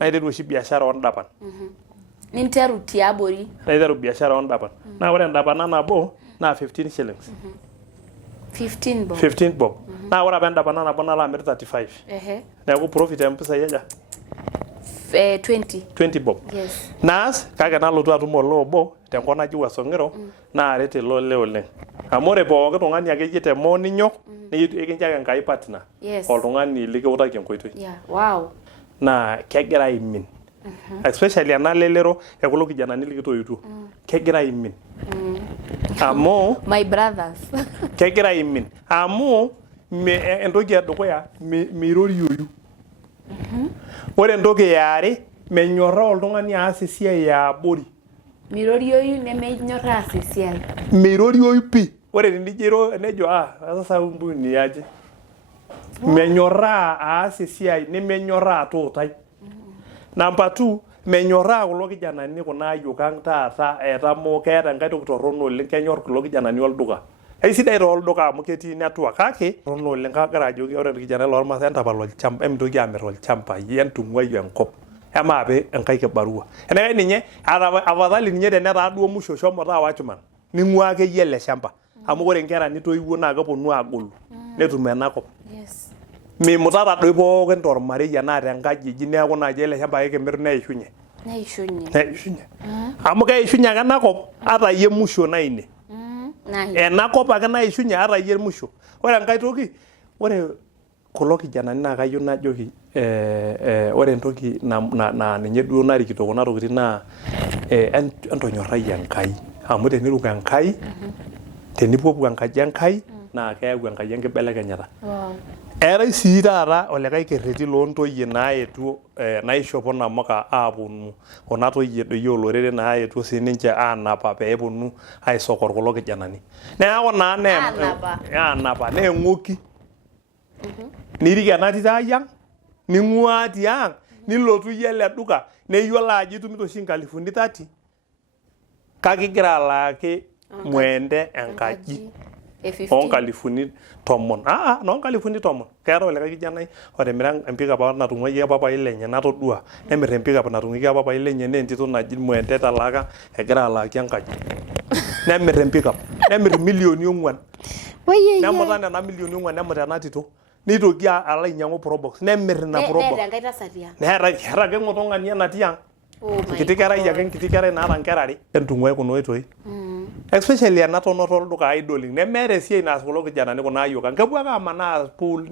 naiteru oshi biashara ondapan. Ninteru tiabori. Naiteru biashara ondapan. Na ore endapana nabo na 15 shillings. 15 bob. 15 bob. Na ore apa endapana nabo nalo amir 35. Neeku profit empesai aja. 20 bob. Yes. Naas kake nalotu atum oloobo tenkop naji Wasongero naaret ilo olee oleng. Amu ore pooki tung'ani akeyie temoo ninyok nikinchaki enkai partner. Oltung'ani likiutaki enkoitoi. Wow. Naa kegira aimin. Especially ena lelero ekulo kijanani likitoiutuo. Kegira aimin. Amu my brothers. Kegira aimin. Amu entoki edukuya mirorioyu. Ore entoki eare menyorraa oltung'ani aas esiai eabori. Mirorioyu nemenyorraa aas esiai. Mirorioyu pi. Ore tenijo nejo sasa mbuni aje. Menyorraa aas esiai nemenyorraa tuutai. Number 2, menyorraa kulo kijanani kuna ayiok ang taata etamoo keeta enkai toki torrono oleng kenyor kulo kijanani olduka. Aisidai tolduka amu ketii network kake torrono oleng kagira ajoki ore irkijanani lormaasai entapal olchamba emitoki amir olchamba entung'uayu enkop. Emaape enkai kibarua. Enekai ninye afadhali ninye tenetaa duo musho shomo taa watchman. Ning'ua akeyie ele shamba. Amu ore nkera nitoiwuo naa keponu agolu netum enakop. Mimutata doi pookin tormarei enaa tenkajiji neeku naaji ele shamba ake kimir neishunye. Amu keishunye ake enakop ata yie musho naine. Enakop ake naishunye ata yie musho. Ore enkai toki, ore kulo kijanani naa kayieu najoki ore entoki naa ninye duo narikito kuna tokitin naa entonyorrai Enkai. Amu teniruko Enkai, tenipuopuo enkaji Enkai naa keyau Enkai enkibelekenyata. Eetai sii taata olikae kerreti loontoyie naetuo naishopo namuka aaponu kuna toyie doi olorere naetuo sininche aanapa peeponu aisokor kulo kijanani. Neeku naa aanapa neeng'oki. Nirik ena tito ai ang, ning'uaa tiang, nilotu yie ele duka, neyiolo ajo itumito oshi 30,000 kake igira alaaki mwende enkaji. $10,000. $10,000. Keeta olikae kijanai otimira empikap apa natung'uayie papai lenye natodua. Nemirr empikap natung'uayie papai lenye naa entito naji mwende talaaka egira alaaki enkaji. Nemirr empikap. Nemirr $4,000,000. Nemuta nena $4,000,000 nemut ena tito. Nitoki alo ainyang'u probox. Nemirr ina probox. Neeta enkai tasat tiang. Neeta ake ng'otong'ani ena tiang. Enkiti kerai ake enkiti kerai naata nkera are. Entung'uai kuna oitoi. Especially ena tonoto olduka idling. Nemeeta esiai naas kulo kijanani kuna ayiok ang. Kepuo ake amanaa pool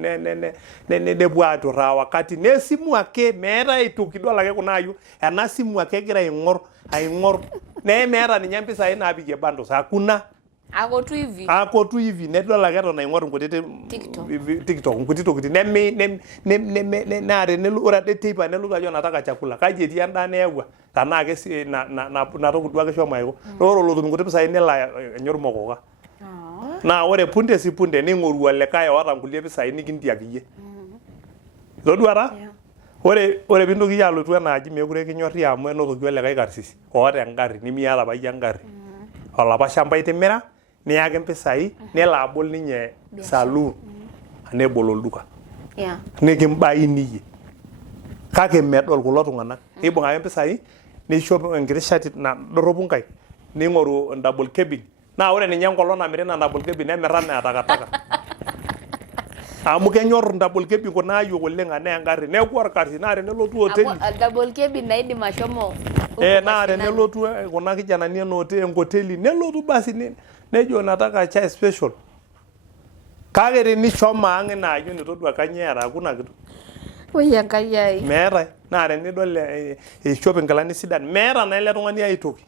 nepuo aturraa wakati. Nesimu ake meeta aitoki idol ake kuna ayiok. Ena simu ake egira aing'orr. Nemeeta ninye mpisai naapikie bundles. Hakuna. Akotu hivi. Nedol ake eton aing'orr nkutiti TikTok nkuti tokitin. Naa tenelo ore ade teipa nelotu ajo nataka chakula. Kaji etii endaa neyawua. Tanaa ake na toki duo ake shomo aiko. Ore olotum nkuti pisai nelo enyor mokoka. Naa ore punde si punde ning'oru olikae oota nkulie pisai nikintiaki iyie. Toduata? Ore pintoki alotu enaaji mekure kinyorri amu enotoki olikae karsisi oota engarri nimiata apa iyie engarri. Olapa shamba itimira niyaki mpisai nelo abol ninye saloon nebol olduka. Nikimbaini iyie. Kake medol kulo tung'anak. Ibung ake mpisai nishop enkiti shati dorropu nkaik ning'oru double cabin. Naa ore ninye enkolong namiri ina double cabin nemirra naa takataka. Amu kenyorr double cabin kuna ayiok oleng anaa engarri. Neeku orkarsi naa tenelotu hoteli. Double cabin naidim ashomo. Naa tenelotu kuna kijanani enkoteli nelotu basi nejo nataka chai special. Kake tenishomo ang ina ajo nitodua kanyio eeta hakuna kitu. Oi Enkai ai. Meetai. Naa tenidol ishop nkilani sidan meeta naa ele tung'ani aitoki.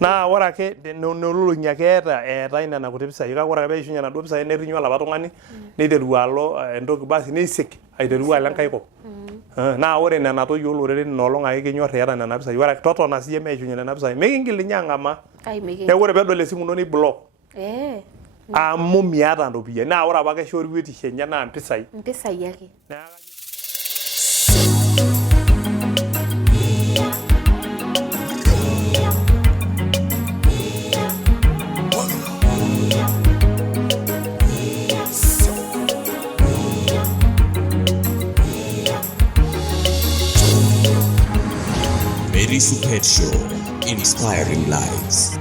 Naa ore ake nololong'i ake eetai nena kuti pisai. Kake ore ake peishunye naduo pisai nerinyu olapa tung'ani niteru alo entoki basi neisik aiteru alo enkai kop. Naa ore nena toyie olorere inoolong ake kinyorr eeta nena pisai. Ore ake totona siyie meishunye nena pisai. Mikingil ninye ang'amaa. Neeku ore pedol esimu ino niblock. Amu miata nropiyiani. Naa ore apa keisho orwetisho enye naa mpisai. Mpisai ake. Mary Supet Show, inspiring lives.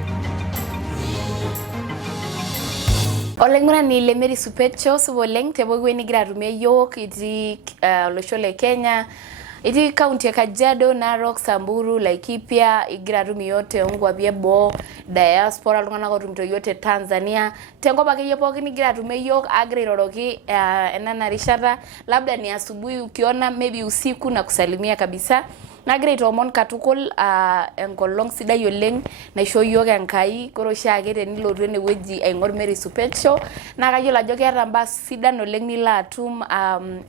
Oleng'urani le Mary Supet Show supa oleng tepooki wueji nigira atumie yiok itii olosho le Kenya, itii kaunti e Kajiado, Narok, Samburu, Laikipia, igira atum iyiok toonkuapi eboo, diaspora, iltung'anak otumito iyiok te Tanzania, tenkop akeyie pookin nigira atumie yiok, agira airoroki ena rishata, labda ni asubuhi ukiona, maybe usiku na kusalimia kabisa. Nagira aitoomon katukul enkolong sidai oleng naishoo yiok Enkai. Kore oshiake tenilotu enewueji aing'or Mary Supet Show naa kayiolo ajo keeta mbaa sidan oleng nilo atum,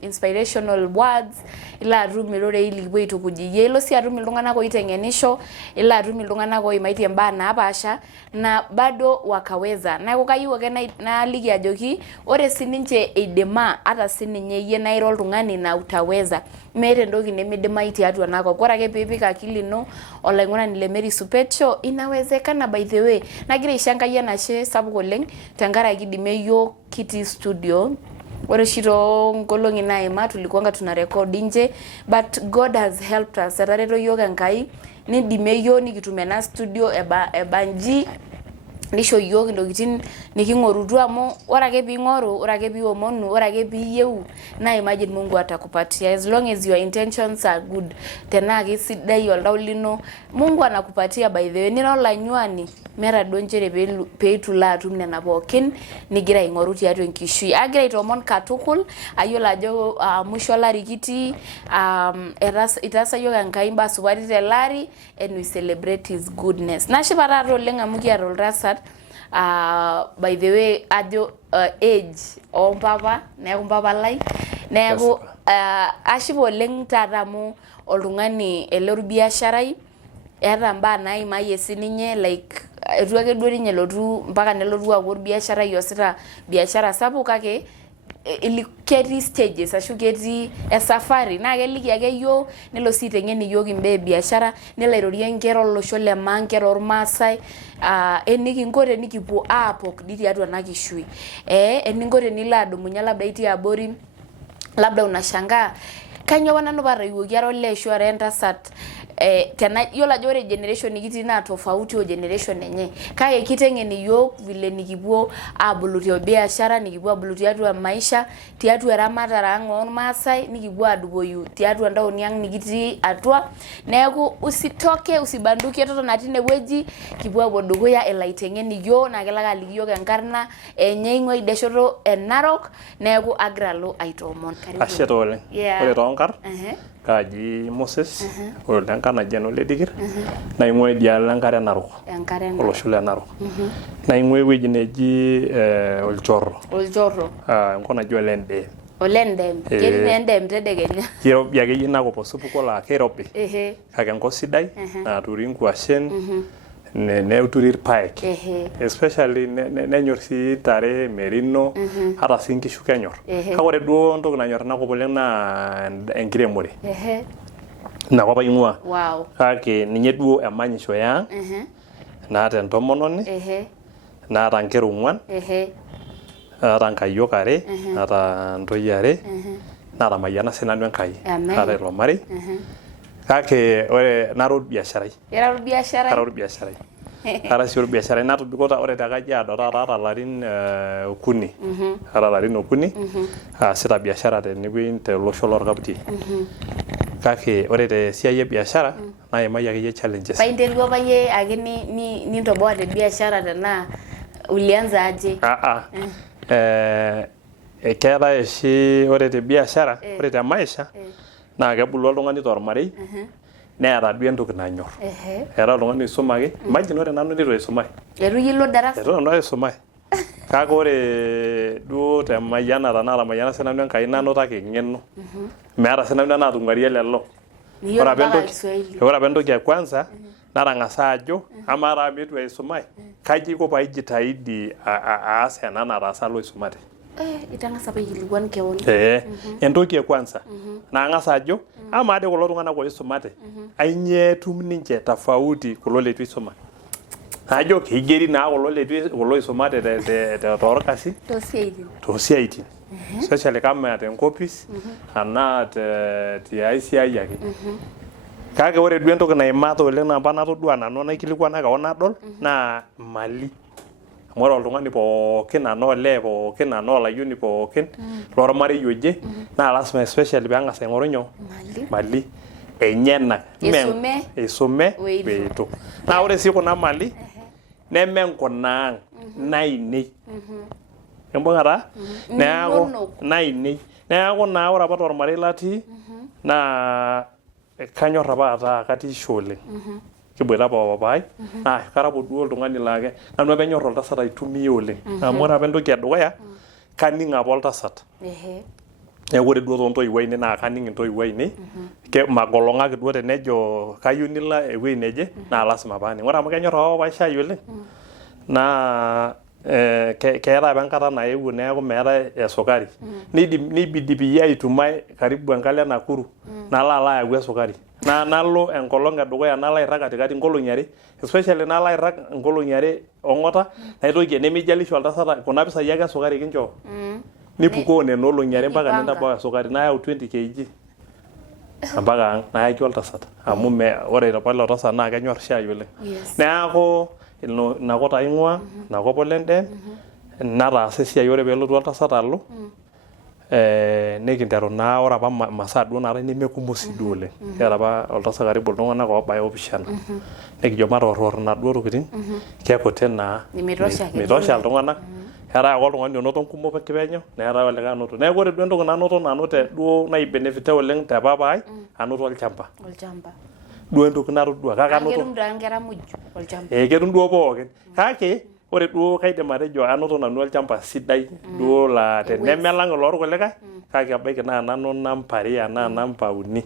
inspirational words, ilo atum irorei likipuo aitukuj iyie, ilo sii atum iltung'anak oiteng'enisho, ilo atum iltung'anak oimaitie mbaa napaasha na bado wakaweza. Neeku kayieu ake naaliki ajoki ore sininche eidimaa hata sininye iyie naa ira oltung'ani na utaweza. Meeta entoki nemidimayu tiatua enakop. Ore ake piipik akili ino olaing'urani le Mary Supet Show, inawezekana by the way. Nagira aisho Enkai enashe sapuk oleng tenkaraki idimie yiok kitii studio. Ore oshi toonkolong'i naima tulikuanga tunarecord nje, but God has helped us. Etareto yiok Enkai nidimie yiok nikitum ena studio ebanji, nisho yiok intokitin niking'orutua amu ore ake piing'oru, ore ake piomonu, ore ake piiyieu na imagine Mungu atakupatia as long as your intentions are good. Tenaa kesidai oltau lino, Mungu anakupatia by the way. Nira olanyuani meeta duo nchere peitu ilo atum nena pookin nigira aing'oru tiatua enkishui. Agira aitoomon katukul, ayiolo ajo musho olari kitii, itaasa yiok Enkai mbaa supati tele ari and we celebrate his goodness. Nashipa taata oleng amu kiata oltasat by the way ajo age ompapa, neeku mpapa lai, neeku ashipa oleng taata amu oltung'ani ele orbiasharai, eeta mbaa naimayie sininye like etu ake duo ninye elotu mpaka nelotu aaku orbiasharai oasita biashara sapuk kake ketii stages ashu ketii esafari naa keliki ake yiok, nelo sii aiteng'en yiok imbaa ebiashara, nelo airorie nkera olosho le maa, nkera ormaasai, enikinko tenikipuo aapok dii tiatua ena kishui, eninko tenilo adumunye labda itii abori, labda unashangaa kanyoo apa nanu paatayuoki ara olee ashu ara entasat. Yiolo ajo ore generation nikitii naa tofauti o generation enye, kake kiteng'en yiok vile nikipuo abulu te biashara, nikipuo abulu tiatua maisha, tiatua eramatare ang' ormaasai, nikipuo adupoyu tiatua ntaoni ang' nikitii atua. Neeku usitoke, usibanduke, totona tinewueji, kipuo apuo dukuya elo aiteng'en yiok naa kelo ake aliki yiok enkarna enye ing'ua idia shoto e Narok, neeku agira alo aitoomon. Ashe taa oleng. Ore toonkarn kaji Moses, ore lenkarn naji Enole Dikir, naing'ua idialo enkare Narok, olosho le Narok. Naing'ua ewueji neji Olchorro. Enkop naji Olendem. Olendem, ketii naa endem tedekenya. Kirobi akeyie inakop osupuko laa kirobi, kake enkop sidai naturi nkwashen, neturi irpaek, especially nenyor sii tare, merino, hata sii nkishu kenyor. Kake ore duo entoki nanyor inakop oleng naa enkiremore. Inakop aing'ua. Kake ninye duo emanyisho yang, naata entomononi, naata nkera ong'uan, naata nkayiok are, naata ntoyie are, natamayiana sinanu Enkai. Naata ilo marei. Kake ore nara orbiasharai. Era orbiasharai? Kara orbiasharai. Kara sii orbiasharai natobiko ore te Kajiado taata aata larin okuni. Aata larin okuni aasita biashara tenewueji tolosho lorkaputi. Kake ore tesiai e biashara naimayie akeyie challenges. Painterua apa yie ake nintoboa te biashara tenaa ulianza aje? Keetai oshi ore te biashara, ore te maisha naa kebulu oltung'ani tormarei neeta duo entoki nanyor. Eeta oltung'ani oisumaki, imagine ore nanu nitu aisumai. Eitu ilo darasa? Eitu nanu aisumai. Kake ore duo temayiana natamayiana sinanu Enkai nanotaki eng'eno. Meeta sinanu enatung'uarie lelo. Ore apa entoki e kwanza natang'asa ajo amaa taa mitu aisumai, kaji iko paijitahidi aas ena nataasa loisumate. Itang'asa apa aikilikuan keon. Entoki e kwanza naang'asa ajo amaa dii kulo tung'anak oisumate ainyoo etum ninche tofauti kulo leitu isuma. Ajo keigeri naa kulo oisumate toorkasin toosiaitin. Especially kama tenkopis anaa tiai siai ake. Kake ore duo entoki naimata oleng napa natodua nanu naikilikuana keon nadol naa mali. Amu ore oltung'ani pookin anaa olee pookin anaa olayioni pookin lormarei oje naa lasima especially peeng'as aing'oru nyoo mali enyenak isume peetu. Naa ore sii kuna mali neme nkunaang nainei. Imbung'a taa? Neeku nainei. Neeku naa ore apa tormarei latii naa kanyorr apa ataa katiisho oleng. Kiboita apa opapai naa karapu duo oltung'ani laake nanu apa enyorr oltasat aitumia oleng. Amu ore apa entoki edukuya kaning apa oltasat. Neeku ore duo toontoiwuo ainei naa kaning intoiwuo ainei. Magolong'aki duo tenejo kayieu nilo ewuei neje naa lasima paaning. Ore amu kenyorr apa papai shai oleng naa keetae apa enkata naewuo neeku meetae esukari. Nibidi peyie aitumai karibu enkalo Nakuru nalo ayau esukari. Nalo enkolong edukuya nalo airrag katikati nkolong'i are especially nalo airrag nkolong'i are ong'ota naitoki nemijalisho oltasat kuna pisai ake esukari kinchoo. Nipukoo nena olong'i are mpaka nintabau esukari nayau 20 kg mpaka ang nayaki oltasat amu ore apa ilo tasat naa kenyorr shai oleng. Neeku inakop taa aing'ua inakop olendem nataasa esiai ore peelotu oltasat alo nikinteru naa ore apa masaa duo naatae nemekumok sii duo oleng. Kiata apa oltasat karibu iltung'anak oobaya 7. Nikijo matoorr naduo tokiting kekuti naa mitosha iltung'anak. Eetae ake oltung'ani onoto nkumok penyo neetae olikae onoto. Neeku ore duo entoki nanoto nanu duo naibenefita oleng te papai anoto olchamba. Duo entoki natodua kake anoto ketum duo pookin. Kake ore duo kaidim atejo anoto nanu olchamba sidai duo laa tenemelang ilorkulikae kake ebaiki naa nanu namba 2 anaa namba 3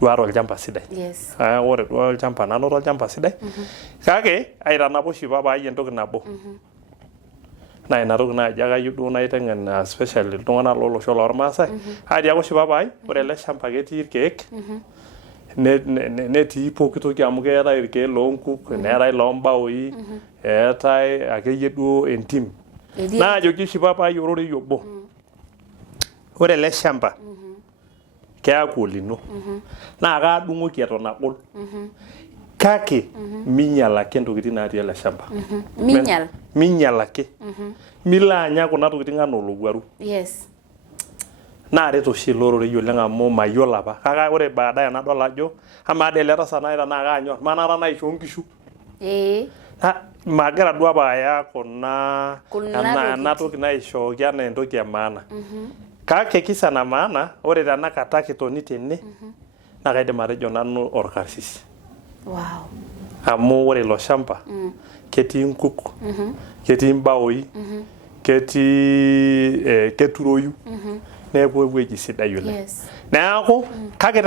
duo aata olchamba sidai. Ore duo olchamba nanoto olchamba sidai kake aitanapa oshi papai entoki nabo. Naa ina toki naaji ake ayieu duo naiteng'en especially iltung'anak lolosho lormaasai. Atiaki oshi papai ore ele shamba ketii irkeek netii pooki toki amu keetae irkeek loonkuk neetae loombaoi eetae akeyie duo entim. Naajoki oshi papai ororei obo ore ele shamba keeku olino naa kaadung'oki eton agol kake minyal ake ntokitin natii ele shamba. Minyal ake. Milo anya kuna tokitin anaa olowuaru. Naaret oshi ilo ororei oleng amu mayiolo apa. Kake ore baadaye nadol ajo amaa dii ele tasat nai tenaa kaanyorr manara naisho nkishu. Magira duo apa aya ena toki naishooki anaa entoki e maana. Kake kisa na maana ore tenakata kitoni tene naa kaidim atejo nanu orkarsis. Amu ore ilo shamba ketii nkuk ketii mbaoi ketii keturoyu neeku ewueji sidai oleng. Neeku kake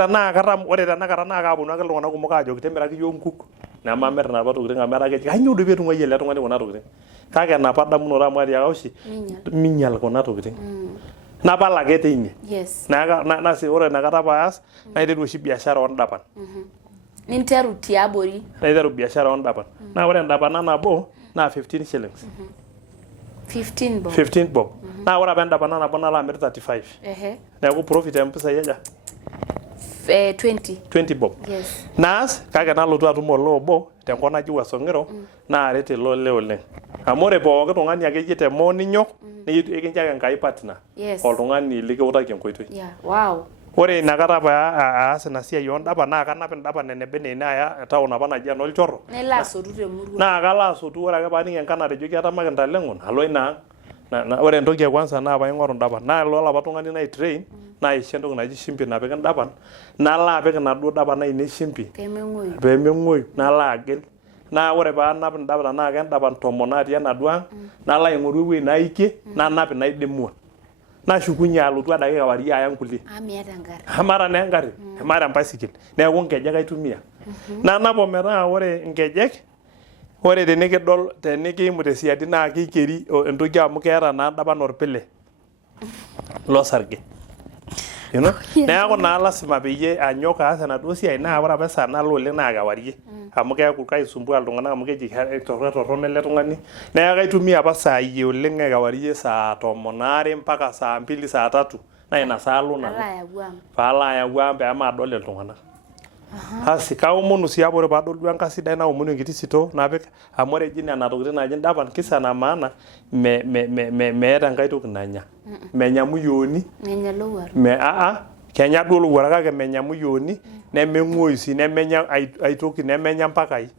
ore tenakata naa kaaponu ake iltung'anak kumok aajoki timiraki yiok nkuk nemamirr napa tokiting amu etaa keji kanyoo duo peetung'uayie ele tung'ani kuna tokiting. Kake enapa damunoto amu atiaka oshi minyal kuna tokiting. Napal ake teine. Ore inakata paas naiteru oshi biashara oondapan. Ninteru tiabori. Naiteru biashara oondapan. Naa ore endapana nabo naa 15 shillings. 15 bob. Naa ore apa endapana nabo nalo amirr 35. Neeku profit empisai aja? 20 bob. Naas kake nalotu atum olee obo tenkop naji Wasong'iro naaret ele olee oleng. Amu ore pooki tung'ani akeyie temoo ninyok nikincho ake enkai partner oltung'ani likiutaki enkoitoi. Ore inakata apa aas ina siai oondapan naa kanap indapan eneba ene aya town apa naji enolchorro. Nilo asotu temurua. Naa kalo asotu ore ake paaning enkang natejoki atamaki ntalengon alo ina ang. Ore entoki e kwanza naa paing'oru ndapan. Nalo olapa tung'ani naitrain naisho entoki naji shimbi napiki ndapan nalo apik inaduo dapan ainei shimbi peemeng'uoyu nalo agel. Naa ore paanap indapan tenaa kendapan 10 natii enaduo ang nalo aing'oru ewueji naikie nanap inaidimua. Nashukunye alotu adake kewarie aya nkulie. Maata naa engarri, maata embaisikil. Neeku nkejek aitumia. Nanap ometaa ore nkejek ore tenikiimu tesiadi naa kikeri entoki amu keeta naa ndapan orpile losarge. Neeku naa lasima peyie anyok aas enaduo siai naa ore apa esaa nalo oleng naa kewarie amu keeku kaisumbua iltung'anak amu keji torrono ele tung'ani. Neeku kaitumia apa saai oleng kewarie saa 12 mpaka saa 2 saa 3 naa ina saa alo nanu. Paalo ayau ang peemadol iltung'anak. Asi kaomonu sii abore paadol duo enkae sidai naomonu enkiti sitoo napik amu ore eji nena tokitin naaji ndapan kisa na maana meeta enkae toki nanya. Menya muyooni. Menya lowuaru. Kenya duo lowuaru kake menya muyooni nemeng'uoyu sii nemenya aitoki nemenya mpakai.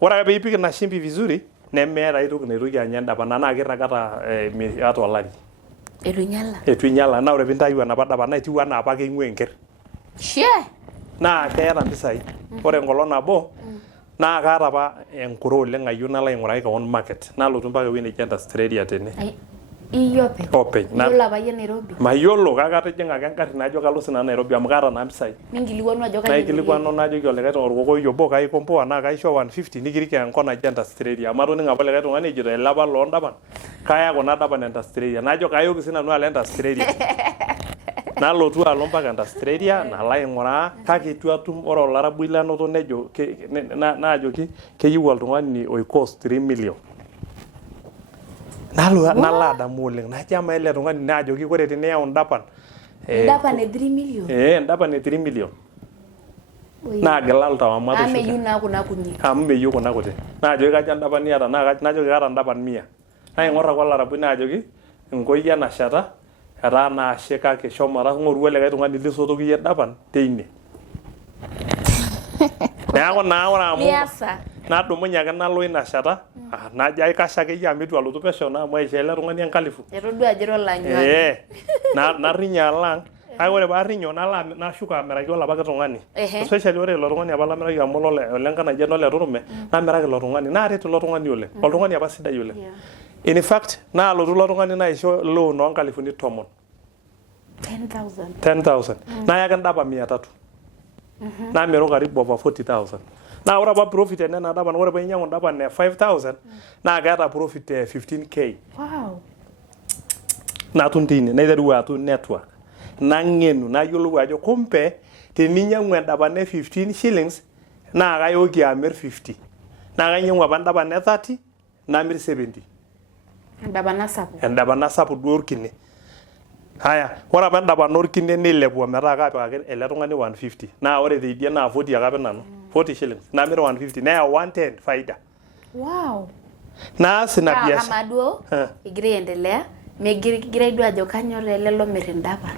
Ore ake piipik ina shimbi vizuri nemeeta aitoki naitoki anya endapan naa kirragata ata olari. Eitu inyala. Naa ore piintayu enapa dapan etiu enaa apa keing'ua enkerr. Naa keeta mpisai. Ore enkolong nabo naa kaata apa enkure oleng ayieu nalo aing'uraki kewon market nalotu mpaka ewueji neji Australia tene. Iyio openy. Iyiolo apa yie Nairobi? Mayiolo kake atijing'a ake engarri najo kalo sinanu Nairobi amu kaata naa mpisai. Minkilikuanu ajo kaji. Naikilikuanu najoki olikae orkokoyoi obo kaikompoa naa kaisho 150 nikirik enkop naji Australia. Amu atoning'o apa likae tung'ani ejito ele apa loondapan kaya kuna dapan Australia. Najo kayoki sinanu alo Australia. Nalotu alo mpaka Australia nalo aing'uraa kake itu atum ore olarabui lanoto nejo naajoki keyieu oltung'ani oikost 3 million. Nalo adamu oleng najo ama ele tung'ani naajoki ore teniyau ndapan ndapan e 3 million. Ndapan e 3 million. Naagila oltawama to. Meyieu naa kuna kunyi. Amu meyieu kuna kuti. Naajoki kaja ndapan niata najoki kaata ndapan 100. Naing'orr ake olarabui naajoki enkoyia nasheta etaa naashe kake shomo ng'oru olikae tung'ani lisotoki iyie dapan teine. Neeku naa ore amu nadumunye ake nalo ina shata najo aikasha akeyie amu itu alotu pesho naa amu aisho ele tung'ani 1000. Etodua ajo ira olanyuani. Narrinyo alang kake ore paarrinyo nalo nashuko amiraki olapa tung'ani. Especially ore ilo tung'ani apa lamiraki amu olenkanaji ole Turume namiraki ilo tung'ani naaret ilo tung'ani oleng. Oltung'ani apa sidai oleng. In fact naalotu ilo tung'ani naisho loan oo 10,000. 10,000. Nayaki ndapa 300. Namiru karibu over 40,000. Naa ore apa profit enena dapan ore painyang'u ndapan 5,000 naa keeta profit 15k. Wow. Natum teine naiteru atum network. Nang'enu nayiolou ajo kumbe teninyang'u endapan 15 shillings naa kayoki amir 50. Naa kainyang'u apa ndapan 30 namir 70. Endapana sapuk duo orkine. Haya, ore apa endapan orkine nilepu metaa kapikaki ele tung'ani 150. Naa ore teidie naa 40 ake apik nanu. 40 shillings. Namir 150. Neya 110 faida. Wow. Naas ina biashara. Kama duo igira endelea megirai duo ajo kanyor ele lomir indapan.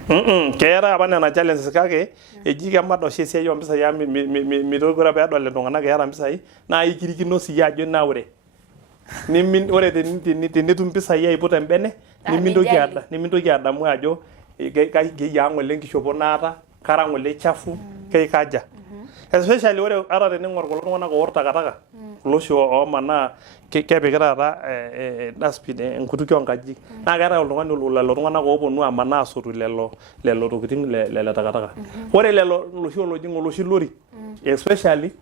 Keeta apa nena challenges kake eji kemada oshi esiai oompisai amu mitoki ore peedol iltung'anak eeta mpisai naa ikirikino siyie ajo naure. Ore tenitum mpisai aiput embene nimintoki adamu ajo keyiaa ng'ole enkishopo naata kara ng'ole chafu keikaja. Especially ore ata tening'or kulo tung'anak oor takataka kulo oshi oomanaa kepiki taata dustbin enkutukie oonkajijik naa keetai oltung'ani lelo tung'anak ooponu amanaa asotu lelo tokitin lele takataka. Ore lelo loshi olojing oloshi lori especially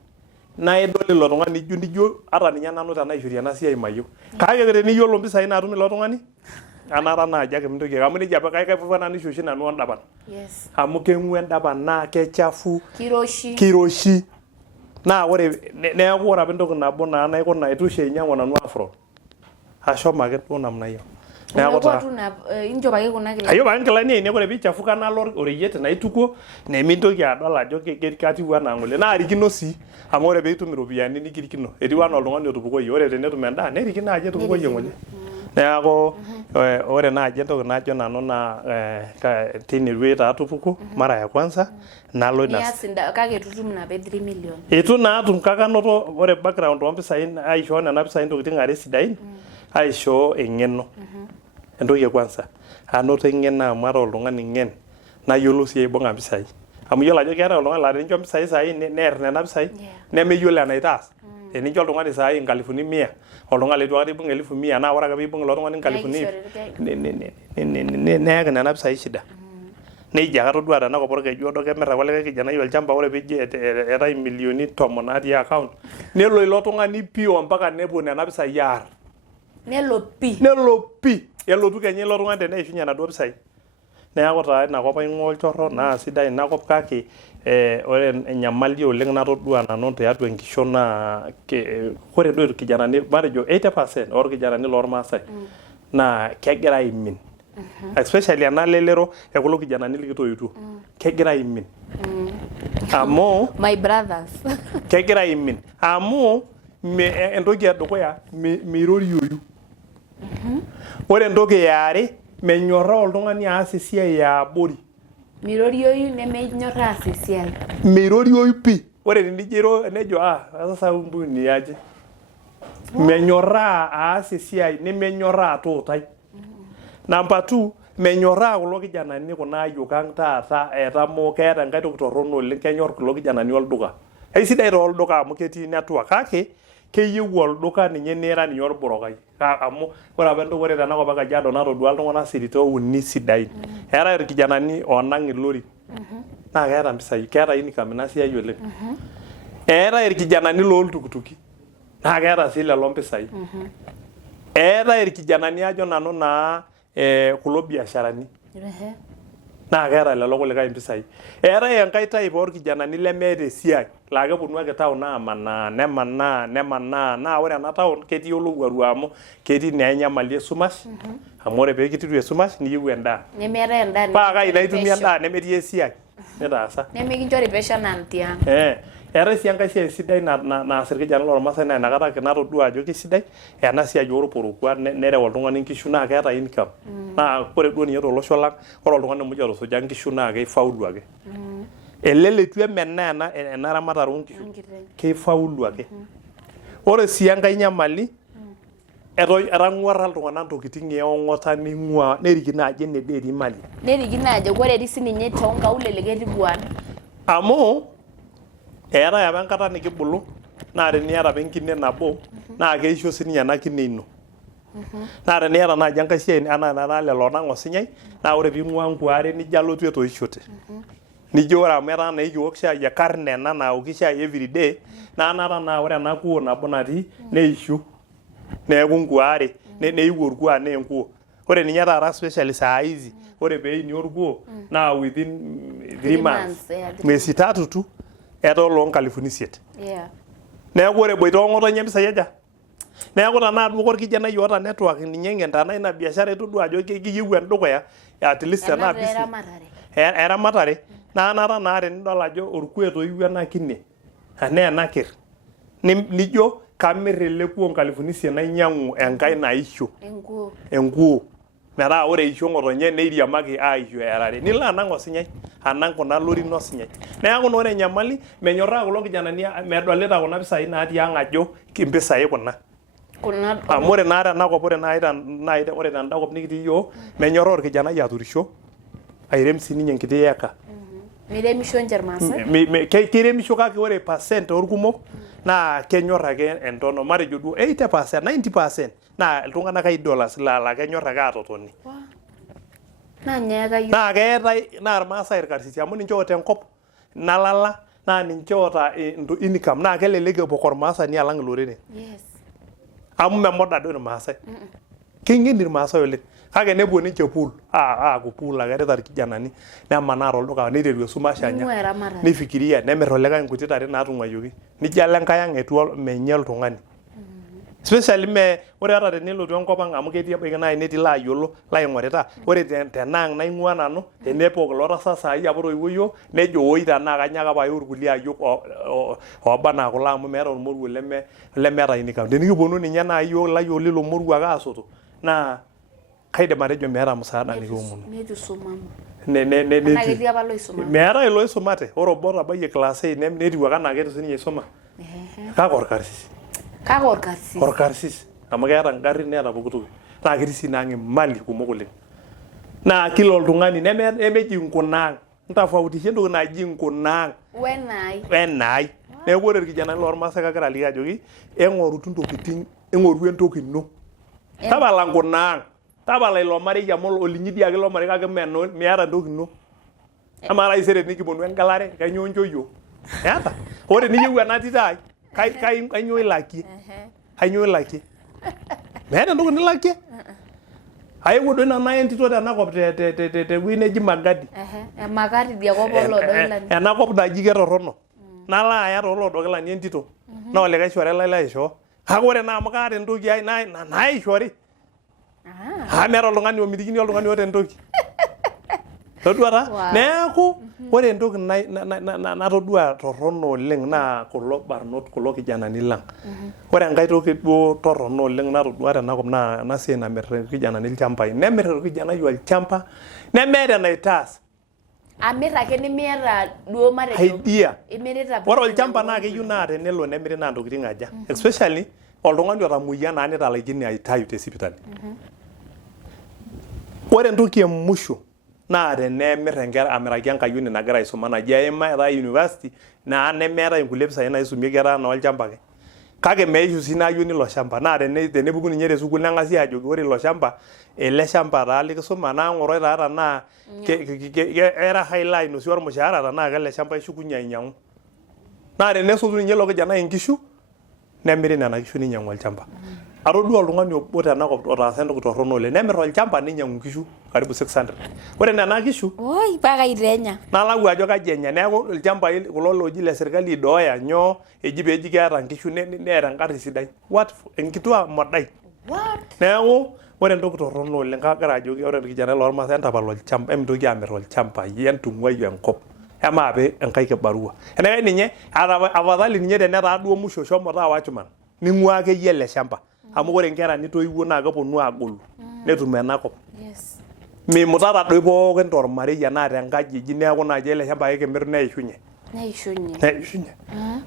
naa idol ilo tung'ani nijo ata ninye nanu tenaishori ena siai mayieu. Kake teniyiolo mpisai naatum ilo tung'ani anata naaji ake mintoki amu nejia apa kaifananisho oshi nanu ondapan. Amu keng'u endapan naa kechafu. Kiroshi. Naa ore neeku ore apa entoki nabo naa naikuna itu oshi ainyang'u nanu afro. Ashomo ake duo namna hiyo. Neeku taa inchop ake kuna kilani. Ayiop ake nkilani ainei ore piichafuka nalo oreyiet naitukuo nemintoki adol ajo katiu enaa ng'ole naa rikino sii amu ore piitum iropiyiani nikirikino etiu enaa oltung'ani otupukoyie ore tenetum endaa nerikino ajo etupukoyie ng'ole. Neeku ore naaji entoki najo nanu naa teine wueji taa tupuku mara ya kwanza nalo ina. Kake tutum nabo 3 million. Itu naatum kake anoto ore background oompisai aishoo nena pisai ntokitin are sidain aishoo eng'eno. Entoki kwanza anoto eng'eno amu ara oltung'ani ng'en nayiolou sii aibung'a mpisai. Amu iyiolo ajo keetai oltung'ani laa tenincho mpisai saai neer nena pisai nemeyiolo enaitaas. Tenincho oltung'ani saai 100,000 oltung'ani leitu aikata ibung 100,000 naa ore ake piibung ilo tung'ani 100,000 neyaki nena pisai shida. Neija ake atodua tenakop orkeju odo kemirr ake olikae kijanai olchamba ore peeji eetai milioni 10 natii account nelo ilo tung'ani pii ompaka nepuo nena pisai aarr. Nelo pii. Elotu kenya ilo tung'ani teneishunye naduo pisai. Neeku taa inakop aing'ua olchorro naa sidai inakop kake ore enyamali oleng natodua nanu tiatua enkishon naa ore duo irkijanani matejo 80% orkijanani loormaasai naa kegira aimin. Especially ena lelero ekulo kijanani likitoiutuo. Kegira aimin. Amu my brothers. kegira aimin. Amu entoki edukuya meirorioyu. Ore entoki eare menyorraa oltung'ani aas esiai eabori. Mirorioyu nemenyorraa aas esiai. Meirorioyu pii. Ore tenijo nejo sasa mbuni aje. Menyorraa aas esiai nemenyorraa tuutai. Number 2, menyorraa kulo kijanani kuna ayiok ang taata etamoo keeta enkai toki torrono oleng kenyor kulo kijanani olduka. Aisidai tolduka amu ketii network kake keyieu olduka ninye nira ninye orburokai. Amu ore apa entoki ore tenakop e Kajiado natodua iltung'anak sirito uni sidain. Eetai irkijanani oonang' ilori. Naa keeta mpisai, keeta income ina siai oleng. Eetai irkijanani looltukutuki. Naa keeta sii lelo mpisai. Eetai irkijanani ajo nanu naa kulo biasharani. Naa keeta lelo kulikae mpisai. Eetai enkai type orkijanani lemeeta esiai laa keponu ake town amanaa nemanaa naa ore ena town ketii olowuaru amu ketii naa enyamali esumash amu ore pee kititu esumash niyieu endaa. Nemeetai endaa. Paa kai naitumia endaa nemetii esiai. Nitaasa. Nemikinchori pesho naa ntiang. Eetai sii enkai siai sidai naas irkijanani lormaasai naa inakata natodua ajo kesidai ena siai orporokua nereu oltung'ani nkishu naa keeta income. Naa ore duo ninye tolosho lang ore oltung'ani muj otusuja nkishu naa keifaulu ake. Eleletu emenaa ena ramatare oonkishu keifaulu ake. Ore sii enkai nyamali etang'uarra iltung'anak ntokitin eong'ota ning'ua nerikino ajo ene dii etii mali. Nerikino ajo ore etii sininye toonkaulele ketii buan. Amu eetai apa enkata nikibulu naa teniata apa enkine nabo naa keisho sininye ena kine ino. Naa teniata naaji enkai siai anaa lelo onang' osinyai naa ore piing'ua nkuare nijo alotu etoishote. Nijo ore amu etaa naa ekiwok shai e karne ena naoki shai everyday naa nata naa ore ena kuo nabo natii neisho. Neeku nkuare neiu orkuo naa enkuo. Ore ninye taata especially saa hizi ore peini orkuo naa within 3 months. Mwezi 3 tu etaa oloo nkalifuni 8. Neeku ore boito ng'otonye mpisai aja. Neeku tanaa duo orkijanai oota network ninye ng'en tanaa ina biashara etodua ajo keyieu endukuya at least ena business. Eramatare. Naa nata naa tenidol ajo orkuo etoiwuo ena kine. Anaa ena kerr. Nijo kamirr ele kuo nkalifuni 8 nainyang'u enkai naisho. Enkuo. Metaa ore eisho ng'otonye neiriamaki aisho erare. Nilo anang' osinyai. Anang' kuna lorin osinyai. Neeku ore enyamali menyorraa kulo kijanani medolita kuna pisai natii ang' ajo mpisai kuna. Amu ore naa tenakop ore tendakop nikitii yiok menyorraa orkijanai aturisho airem sininye enkiti eka. Miremisho nche irmaasai? Keiremisho kake ore percent orkumok naa kenyor ake entono matejo duo 80%, 90% naa iltung'anak $8 laa kenyor ake atotoni. Naa keetai naa irmaasai irkarsisi amu ninche oota enkop nalala naa ninche oota income naa kelelek epuo ormaasani alang' iloreren. Amu memoda duo irmaasai. King'en irmaasai oleng. Kake nepuo ninche pool aaku pool ake erita irkijanani nemanaa tolduka neiteru esumash anya. Nifikiria nemirr olikae nkuti tare naatung'uayioki. Nijo alo enkai ang' etu menye oltung'ani. Especially ore ata tenelotu enkop ang' amu ketii ebaiki naaji netii laayiolo laing'orita. Ore tenaang' naing'ua nanu tenepuo kulo tasat saai apa otoiwuo yiok nejo woi tenaa kanyaaka apa irkulie ayiok ooba anaa kulo amu meeta ormoruo lemeeta income. Tenikiponu ninye naaji yiok ilayiok lilo moruo ake aasoto naa kaidim atejo meeta musaada nikiomonu. Meetai iloisumate. Ore obo otabayie class 8 netiu ake enaa ketu sininye aisuma. Kake orkarsis. Orkarsis. Amu keeta ngarrin neeta pokitoki. Naa ketii sii naang' imali kumok oleng. Naa kila oltung'ani nemeji nkunaang'. Ntafautisha entoki naji nkunaang'. Wenaai. Neeku ore irkijanani lormaasai kagira aliki ajoki eng'orutu ntokitin eng'oru entoki ino. Tapala nkunaang'. Tapala ilo marei amu olinyi dii ake ilo marei kake miata entoki ino. Amaa taisere nikiponu engelare kainyoo ncho yiok. Eata. Ore niyieu ena tito ai kainyoo ilakie. Kainyoo ilakie. Meeta entoki nilakie. Aewuo duo nanu entito tenakop tewueji neji Magadi. Magadi dia kop oloodokilani. Enakop naji ketorrono. Nalo aya tooloodokilani entito. Naa olikae shore lai laishoo. Kake ore naa amu kaata entoki ai naishori. Meeta oltung'ani omitikini oltung'ani oota entoki. Toduata neeku ore entoki natodua torrono oleng naa kulo barnot kulo kijanani lang. Ore enkae toki duo torrono oleng natodua tenakop naa ena siai namirr irkijanani ilchambai. Nemirr irkijanai olchamba nemeeta enaitaas. Amirr ake nimiata duo matejo. Idea. Imirita. Ore olchamba naa keyieu naa tenelo nemiri naa ntokitin aja. Especially oltung'ani otamuoyia naa nitalaikine aitayu te sipitali. Ore entoki emusho naa tenemirr enkera amiraki enkayioni nagira aisuma naji aima etaa university naa nemeeta inkulie pisai naisumieki etaa olchamba ake. Kake meishu sii naayioni ilo shamba naa tenepuku ninye te sukuul neng'asi aajoki ore ilo shamba ele shamba taa likisuma naa ng'oroi taa tenaa era haila ainosie ormushaara tenaa kele shamba ishukunye ainyang'u. Naa tenesotu ninye ilo kijanai inkishu nemiri nena kishu ninyang'u olchamba. Atodua oltung'ani obo tenakop otaasa entoki torrono oleng nemirr olchamba ninyang'u nkishu karibu 600. Ore nena kishu oi paka itenya. Nalau ajo kaji enya neeku ilchambai kulo looji le serkali idooya nyoo eji peeji keeta nkishu neeta enkarri sidai. What enkitua modai. What? Neeku ore entoki torrono oleng kagira ajoki ore irkijanani loormaasai entapal olchamba emitoki amirr olchamba entung'uayu enkop. Emaape enkae kibarua. Enekai ninye afadhali ninye tenetaa duo musho shomo taa watchman ning'ua akeyie ele shamba. Amu ore nkera nitoiwuo naa keponu aagolu netum enakop. Yes. Mimutata doi pookin tormarei enaa tenkajiji neeku naaji ele shamba ake kimirr neishunye. Neishunye.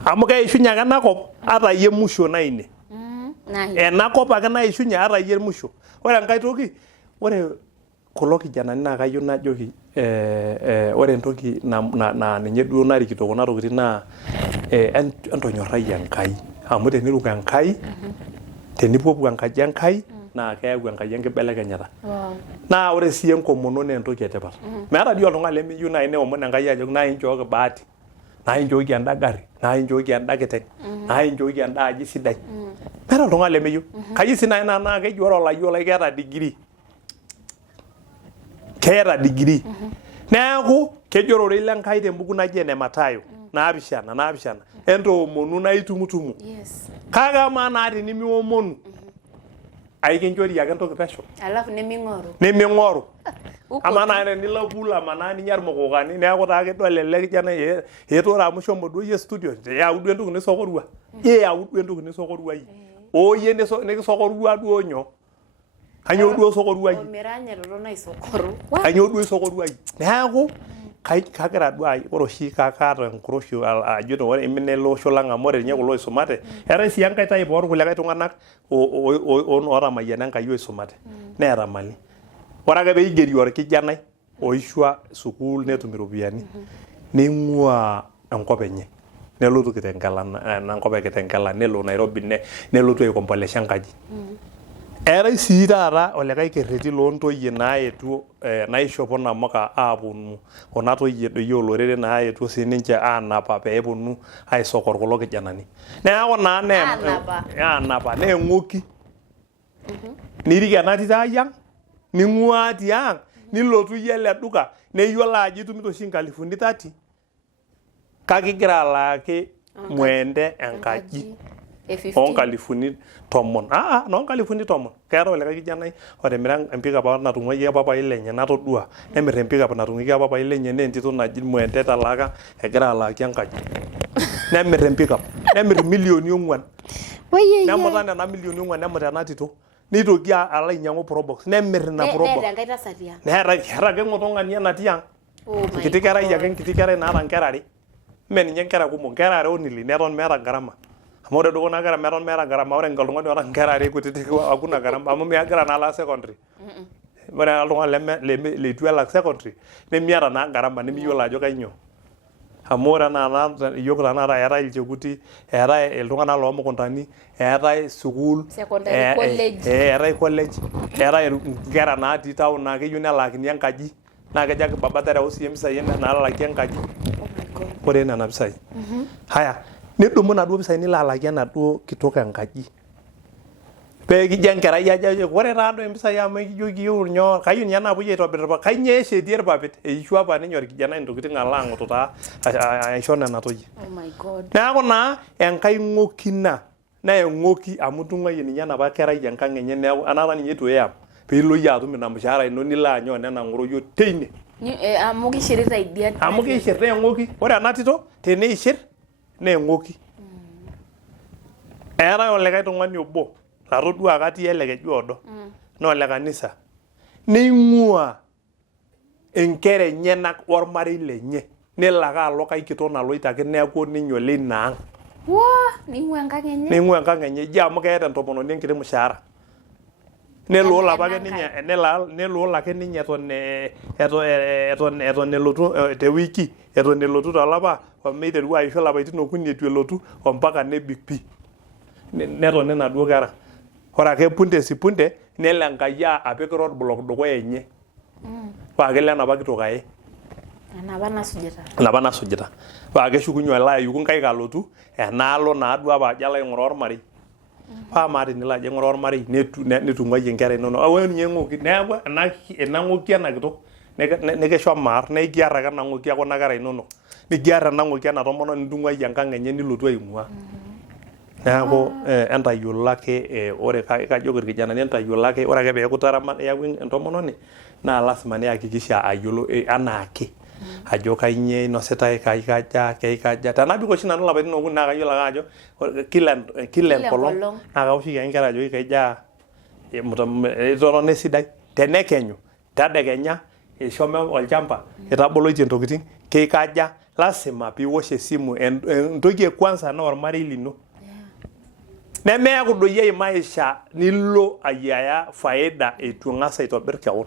Amu keishunye ake enakop ata yie musho naa ine. Enakop ake naishunye ata yie musho. Ore enkae toki ore kulo kijanani naa kayieu najoki ore entoki naa ninye duo narikito kuna tokitin naa entonyorrai Enkai. Amu teniruko Enkai tenipuopuo enkaji Enkai naa keyau Enkai enkibelekenyata. Naa ore sii enkomono naa entoki etipat. Meeta dii oltung'ani lemeyieu naaji neomon Enkai ajoki naa inchooki bahati, naa inchooki enda gari, naa inchooki enda kiteng, naa inchooki enda aji sidai. Meeta oltung'ani lemeyieu. Kayieu sii naaji naa keji ore olayiolai keeta degree. Keeta degree. Neeku kejo ororei lenkai tembuku naji ene Mathayo 7:7 entoomonu naa itumutumu. Kake amaa naa tenimiomonu aikinchori ake entoki pesho. Alafu neming'oru. Neming'oru. Amaa naa tenilapu amanaa ninya irmukukani neeku taa kedol ele kijanai ore amu shomo duo yie studio yau duo entoki nisokorua. Yau duo entoki nisokorua yie. Oyie nikisokorua duo nyoo. Kanyoo duo sokorua yie. Omiranya totona isokoru. Kanyoo duo isokorua yie. Neeku kagira duo ore oshi kaata enkuroshi ajo ore imine ele osho lang amu ore ninye kulo oisumate eetai sii enkae type orkulikae tung'anak ootamayiana Enkai oisumate neeta mali. Ore ake peigeri orkijanai oishua sukuul netum iropiyiani neing'ua enkop enye nelotu Kitengela enkop e Kitengela nelo Nairobi nelotu aikombolesha enkaji. Eetai sii taata olikae kerreti loontoyie naetuo naishopo namuka aaponu kuna toyie doi olorere naetuo sininche aanapa peeponu aisokor kulo kijanani. Neeku naa aanapa neeng'oki. Nirik ena tito ai ang ning'ua tiang nilotu yie ele duka neyiolo ajo itumito oshi 30,000 kake igira alaaki mwende enkaji. $10,000. $10,000. Keeta olikae kijanai otimira empikap natung'uayie papai lenye natodua nemirr empikap natung'uayie papai lenye naa entito naji mwende etalaaka egira alaaki enkaji. Nemirr empikap nemirr $4,000,000. Nemuta nena $4,000,000 nemut ena tito. Nitoki alo ainyang'u probox nemirr ina probox. Neeta enkae tasat tiang. Neeta ake ng'otong'ani ena tiang. Enkiti kerai ake enkiti kerai naata nkera are. Mee ninye nkera kumok nkera are only neton meeta gharama. Amu ore duo kuna kera meton meeta gharama ore oltung'ani oota nkera are kutitik hakuna gharama amu megira naa alak secondary. Ore oltung'ani leitu elak secondary nemiata naa gharama nemiyiolo ajo kainyoo. Amu ore enaa iyiok tanakata eetai ilchekuti, eetai iltung'anak loomukundani, eetai sukuul, eetai college, eetai nkera natii town naa keyieu nelaakini enkaji naa kejo ake baba tereu siyie mpisai naalakie enkaji. Ore nena pisai. Haya, nidumu naduo pisai nilo alakie enaduo kitok enkaji. Pee kijo enkerai ajo ore taadoi mpisai amu kijo kiyieu nyoo kayieu ninye naapuoi aitobir kainyoo eshetie irpapit eishu apa ninye orkijanai ntokitin alo ang'utu taa aisho nena toyie. Neeku naa Enkai ng'oki ina naa eng'oki amu tung'uayie ninye enapa kerai enkang enye neeku enaata ninye itu eyam piilo yie atum ina mushaara ino nilo anyoo nena ng'oroyio teine. Amu kishirita idia. Amu kishir neeng'oki. Ore ena tito teneishir neeng'oki. Eetai olikae tung'ani obo latodua katii ele keju odo. Naa ole kanisa. Neing'ua enkera enyenak ormarei lenye. Nelo ake alo kai kitok naloito ake neeku ninye ole ina ang'. Neing'ua enkang' enye. Neing'ua enkang' enye. Ijo amu keeta entomononi enkiti mushaara. Nelo apa ake ninye nelo ake ninye eton elotu te wiki eton elotu tolapa omeiteru aisho lapaitin okuni etu elotu ompaka nebik pi. Neton nena duo kera. Ore ake punde si punde nelo Enkai apik roadblock dukuya enye. Paa kelo enapa kitok aye. Enapa nasujita. Paa keshukunye alo ayuku nkaik alotu enaalo naaduo apa ajo alo aing'uraa ormarei. Paa maa tenilo ajo aing'uraa ormarei netung'uayie inkera inonok. Awo ninye eng'oki. Neeku ena ng'oki ena kitok nikishomo aar naa ikiar ake ena ng'oki ekuna kera inonok. Nikiar ena ng'oki ena tomononi nitung'uayie enkang' enye nilotu aing'ua. Neeku entayiolo ake ore kajoki irkijanani entayiolo ake ore ake peeku iyawua entomononi naa lasima niyakikisha ayiolo anaake ajo kainyoo inositai kaikaja tenabik oshi nanu lapaitin okuni naa kayiolo ake ajo kila enkolong naa kaoshoki ake nkera ajoki kaijaa itotona esidai tenekenyu tadekenya ishomo olchamba itaboloitie ntokitin keikaja lasima piiwosh esimu entoki kwanza naa ormarei lino. Nemeeku doi yie maisha nilo ayiaya faida etu ng'as aitobir keon.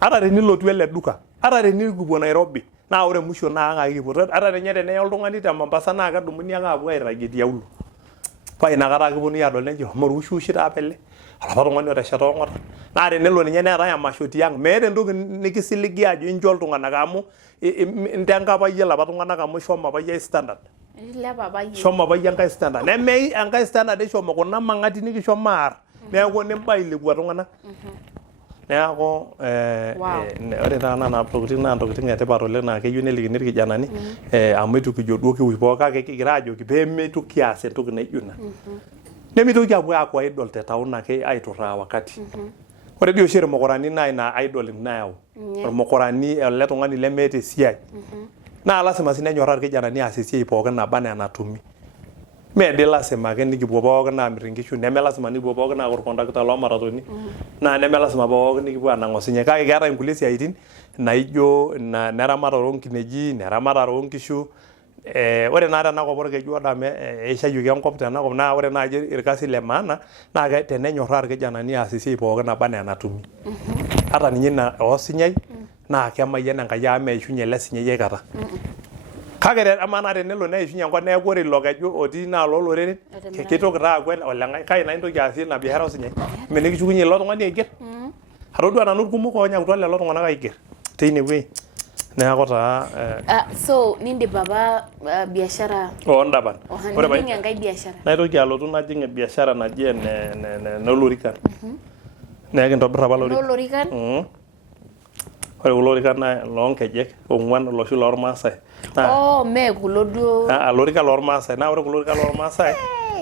Ata tenilotu ele duka, ata tenikipuo Nairobi, naa ore musho naa ang' ake kipuo. Ata ninye teneya oltung'ani te Mombasa naa kedumuni ake aapuo airagie tiaulo. Paa inakata ake eponunui adol nejo amu orwushwushi taa pele. Olapa tung'ani otesheta ong'ota. Naa tenelo ninye neetai emasho tiang' meeta entoki nikisiligi ajo incho iltung'anak amu intenga apa yie lapa tung'anak amu ishomo apa yie standard. Shomo apa yie enkae standard. Nemei enkae standard ishomo kuna mang'ati nikishomo aar. Neeku nimba ilekua tung'anak. Neeku ore taata nena tokitin naa ntokitin etipat oleng naa keyieu nelikini irkijanani amu itu kijo duo kiwuo pooki kake kigira ajoki peemetu kias entoki naijo ina. Nemitoki aaku idol te town ake aiturraa wakati. Ore dii oshi irmukurani naa ina idling nayau. Irmukurani ele tung'ani lemeeta esiai. Naa lasima sii nenyorraa irkijanani aas esiai pookin naba enaa enatumi. Mee dii lasima ake nikipuo pookin aamirr inkishu, neme lasima nikipuo pookin aaku irkondakta loomatatoni. Naa neme lasima pookin nikipuo aanang' osinye kake keetai inkulie siaitin naijo neramatare oonkineji, neramatare oonkishu. Ore naa tenakop orkeju odo amu eishayioki enkop tenakop naa ore naaji irkasin le maana naa tenenyorraa irkijanani aas esiai pookin naba enaa enatumi. Ata ninye ina oosinyai naa kemayian Enkai amu meishunye ele sinyai aikata. Kake amaa naa tenelo neishunye enkop neeku ore ilo keju otii inaalo oloreren kitoki taa aaku oleng'ai kai naa intoki aasie ina biashara osinyai. Menikishukunye ilo tung'ani aiger. Atodua nanu irkumok oonyautua lelo tung'anak aiger teine wuei. Neeku taa so nindip apa biashara oondapan. Ore enkae biashara. Naitoki alotu najing' biashara naji enolorikan. Nekintobirr apa lorikan. Ore kulo lorikan naa loonkejek ong'uan oloshi lormaasai. Mee kulo duo. Lorikan lormaasai. Naa ore kulo lorikan lormaasai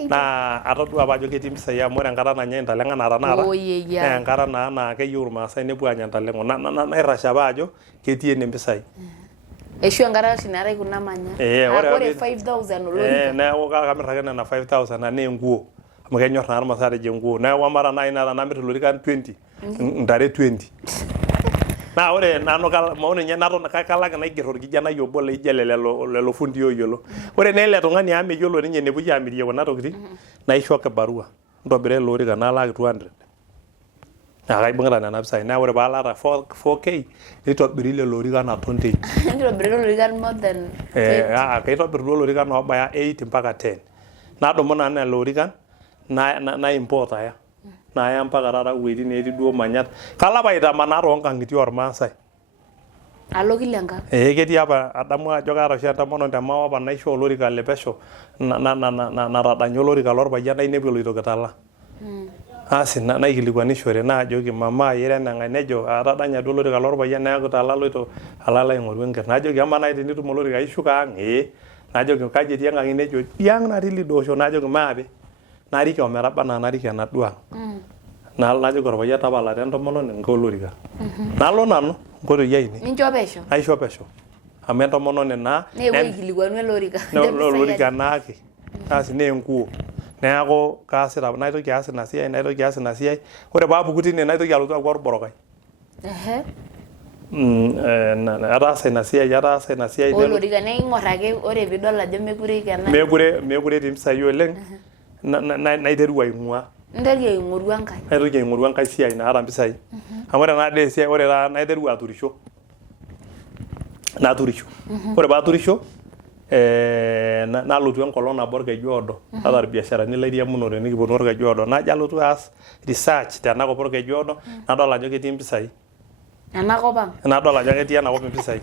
naa atodua apa ajo ketii mpisai amu ore enkata nanya intaleng'a naa tanakata naa enkata naa keyieu irmaasai nepuo aanya intaleng'o. Nairash apa ajo ketii ene mpisai. Eshu enkata oshi naatae kuna manya. Ore 5,000 olorika. Neeku kamirr ake nena 5,000 enaa enkuo. Amu kenyorr naa irmaasai atejo enkuo. Neeku amara naaji namirr ilorikan 20, ntare 20. Naa ore nanu maoni nye naton kalak naiger orkijanai obo laijo lelo fundii oyiolo. Ore naa ele tung'ani amu meyiolo ninye enepuoi amirie kuna tokitin naisho kibarua. Ntobira ele orika naalaki 200. Naa kaibung'ita nena pisai. Naa ore paalaata 4K nitobiri lelo orikan aton teine. Nitobiri lorikan more than 20. Kaitobirr duo lorikan oobaya 8 mpaka 10. Nadumu naa lelo orikan naimport aya. Naya mpaka taata wueitin neetii duo manyat. Kalo apa aitamanaa toonkang'itie ormaasai. Alo kila enkang'. Ketii apa adamu ajo kaata oshi entomononi temao apa naishoo olorika le pesho natadanya olorika lorpayian nainepu eloito kitala. Asi naikilikuanishore naajoki mama ira eneng'ae nejo atadanya duo olorika lorpayian neeku tala aloito alo aing'oru enkerr. Najoki amaa naaji tenitum olorika ishuko ang'? Najoki kaji etii enkang' nejo tiang' natii lidoosho. Najoki maape. Narik ometaba naa narik enaduo ang'. Najoki orpayian tapala te entomononi nkaa olorika. Nalo nanu nkoitoi aine. Mincho pesho. Aisho pesho. Amu entomononi naa. Neewuo aikilikuanu elorika. Olorika naake. Asi nee enkuo. Neeku kaasita naitoki aas ina siai. Ore paapuku tine naitoki alotu aaku orborokai. Ataasa ina siai. Olorika neing'orr ake ore piidol ajo mekure ikena. Mekure etii mpisai oleng. Naiteru aing'ua. Nteru aing'oru enkae. Naitoki aing'oru enkae siai naata mpisai. Amu ore naa esiai ore taata naiteru aturisho. Ore paaturisho nalotu enkolong nabo orkeju oodo. Aata irbiasharani lairiamunore nikiponu orkeju oodo. Najo alotu aas research tenakop orkeju oodo nadol ajo ketii mpisai. Enakop ang'. Nadol ajo ketii enakop mpisai.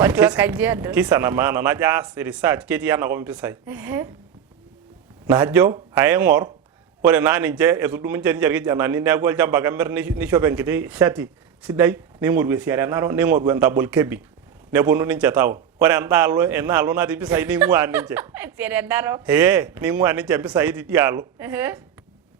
Watu wa Kajiado. Kisa na maana najo aas research ketii enakop mpisai. Najo aing'or ore naa ninche etudumu ninche irkijanani neeku olchamba kemirr nishop enkiti shati sidai neing'oru esiare naro neing'oru entabol kebi neponu ninche town. Ore enaalo natii mpisai neing'ua ninche. Esiare naro. Neing'ua ninche mpisai tidialo.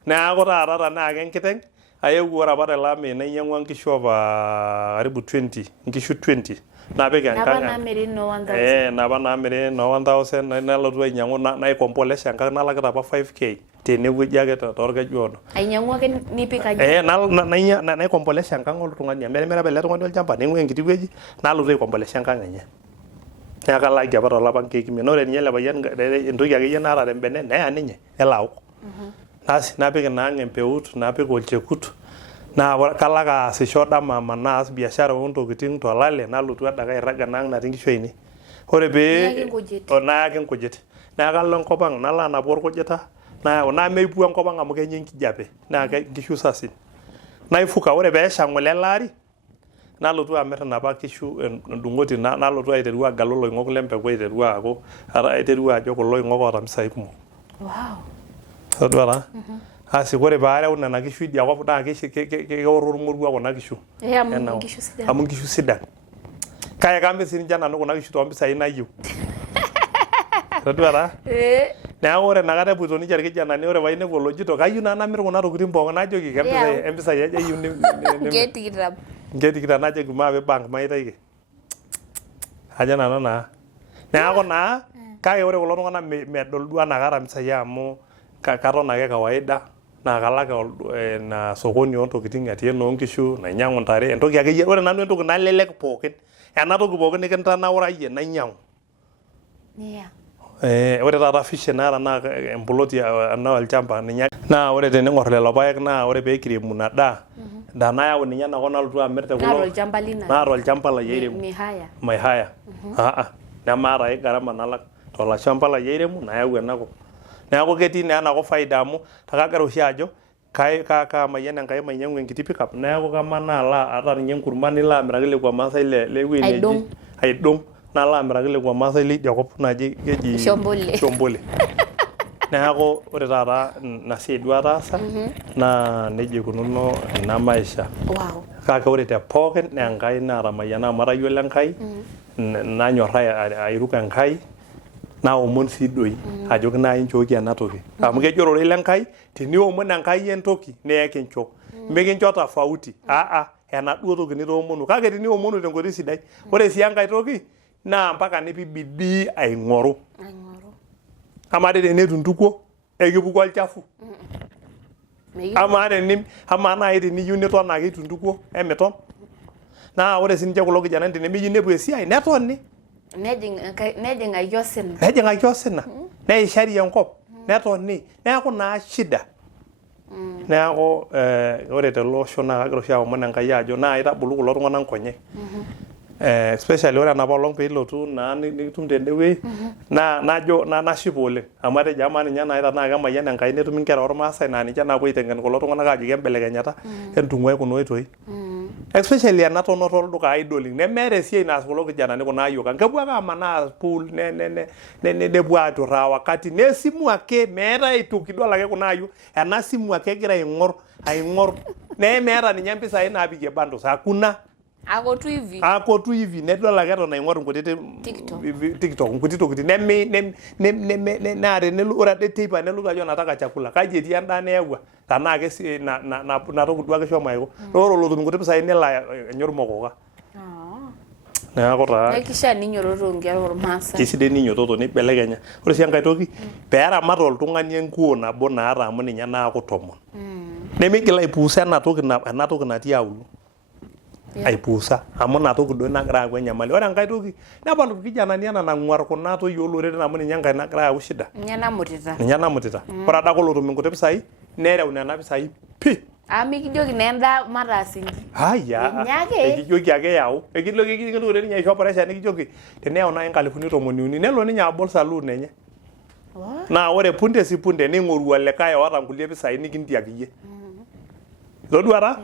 Neeku taata tenaa enkiteng aewuo ore apa telameyu nainyang'ua nkishu apa karibu 20 nkishu 20 napik enkang'. Napa naamiri no 1000. Napa naamiri no 1000 nalotu ainyang'u naikompolesh enkang' nalakita apa 5k tenewueji ake torkeju oodo. Ainyang'u ake nipik aji. Naikompolesh enkang' oltung'ani emirmira apa ele tung'ani olchamba ning'ua enkiti wueji nalotu aikompolesh enkang' enye. Neeku kalaki apa tolapa nkeek imiet. Ore ninye ele payian entoki akeyie naata tembene neya ninye nelo aok. Asi napik inaang' empeut napik olchekut naa kalo ake aasisho dama amanaa aas biashara oontokiting tolale nalotu adake airrag enaang' natii nkishu ainei. Ore pee nayaki nkujit. Neeku kalo enkop ang' nalo anapu orkujita nayau naa meipu enkop ang' amu kenya enkijape naa nkishu sasin. Naifuka ore peesha ng'ole ele ari nalotu amirr inapa kishu endung'oti nalotu aiteru agalu loing'ok lempeku aiteru ajo kulo oing'ok oota mpisai kumok. Wow. Todua taa. Asi ore paareu nena kishu idia kop naa keorro ormorua kuna kishu. Amu nkishu sidan. Kake kamirr sininche nanu kuna kishu toompisai nayieu. Todua taa. Neeku ore inakata epoito ninche irkijanani ore painepu olojito kayieu naa namirr kuna tokiting pookin najoki kempisai aja eyieu Nkeek 20 najoki maape bank maitaiki. Ajo nanu naa. Neeku naa kake ore kulo tung'anak medol duo enaa kaata mpisai amu katon ake kawaida naa kalak ina sokoni oontokiting atii enoonkishu nainyang'u ntare entoki akeyie ore nanu entoki nalelek pookin ena toki pookin nikintanaurayie nainyang'u. Ore taata fish naata naa emploti ena olchamba ninye naa ore tening'orr lelo paek naa ore peekiremu ina daa nayau ninye enakop nalotu amirr te kulo naata olchamba lai airemu. Maihaya. Nemaata ai gharama nalak tolashamba lai airemu nayau enakop. Neeku ketii naa enakop faida amu kagira oshi ajo kaamayian Enkai mainyang'u enkiti pickup neeku kamanaa ata ninye enkurma nilo amiraki lekwa maasai lewuei neji aidong nalo amiraki lekwa maasai lidia kop naji keji Shombole. Neeku ore taata ina siai duo ataasa naa nejia ikununo ina maisha. Kake ore te pookin naa Enkai naatamayiana amu atayiolo Enkai nanyorraa airuka Enkai naomon sii doi ajoki nai nchooki ena toki. Amu kejo ororei lenkai teniomon Enkai entoki neekincho. Mikincho tofauti. Enaduo toki nitoomonu. Kake teniomonu tenkoitoi sidai. Ore sii enkae toki naa mpaka nipik bidii aing'oru. Amaa tenetu intukuo ekipuku olchafu. Amaa nai teniyieu niton ake itu intukuo emiton. Naa ore sininche kulo kijanani tenemeyieu nepuo esiai netoni. Nejing'aki osina. Neishari enkop. Netoni. Neeku naa shida. Neeku ore tele osho naa kagira oshi aomon Enkai ajo naa itabolu kulo tung'anak nkonyek. Especially ore enapa olong piilotu naa nikitum tendewuei naa najo nashipa oleng. Amu atejo amaa ninye nai tenaa kemayian Enkai netumi nkera ormaasai naa ninche naapuo aiteng'en kulo tung'anak ajoki embelekenyata entung'uai kuna oitoi. Especially ena tonoto olduka idling nemeeta esiai naas kulo kijanani kuna ayiok ang. Kepuo ake amanaa pool nepuo aturraa wakati nesimu ake meeta aitoki idol ake kuna ayiok ena simu ake egira aing'orr nemeeta ninye mpisai naapikie bundles hakuna. Akotu hivi nedol ake eton aing'orr nkutiti TikTok nkuti tokiting naa tenelo ore ade teipa nelotu ajo nataka chakula kaji etii endaa niyawua tenaa ake ina toki duo ake shomo aiko. Ore olotum nkuti pisai nelo anya ormokoka. neeku taa nekishaa ninyototo nkera ormaasai kesidai ninyototo nibelekenya ore sii enkae toki peeramat oltung'ani enkuo nabo naata amu ninye naaku 10 nemigil aipuusa ena toki natii auluo aipuusa amu ina toki duo nagira aaku enyamali ore enkae toki nepal irkijanani ena nang'uar kuna toyie oloreren amu ninye enkae nagira ayau shida ninye namutita ore adake olotum inkuti pisai nereu nena pisai pii mikijoki naa endaa mataas inji ekijoki ake yau ekijoki ninye aisho pressure nikijoki teneyau naaji 3,000 nelo ninye abol saloon enye naa ore punde si punde ning'oru olikae oota nkulie pisai nikintiaki iyie itoduata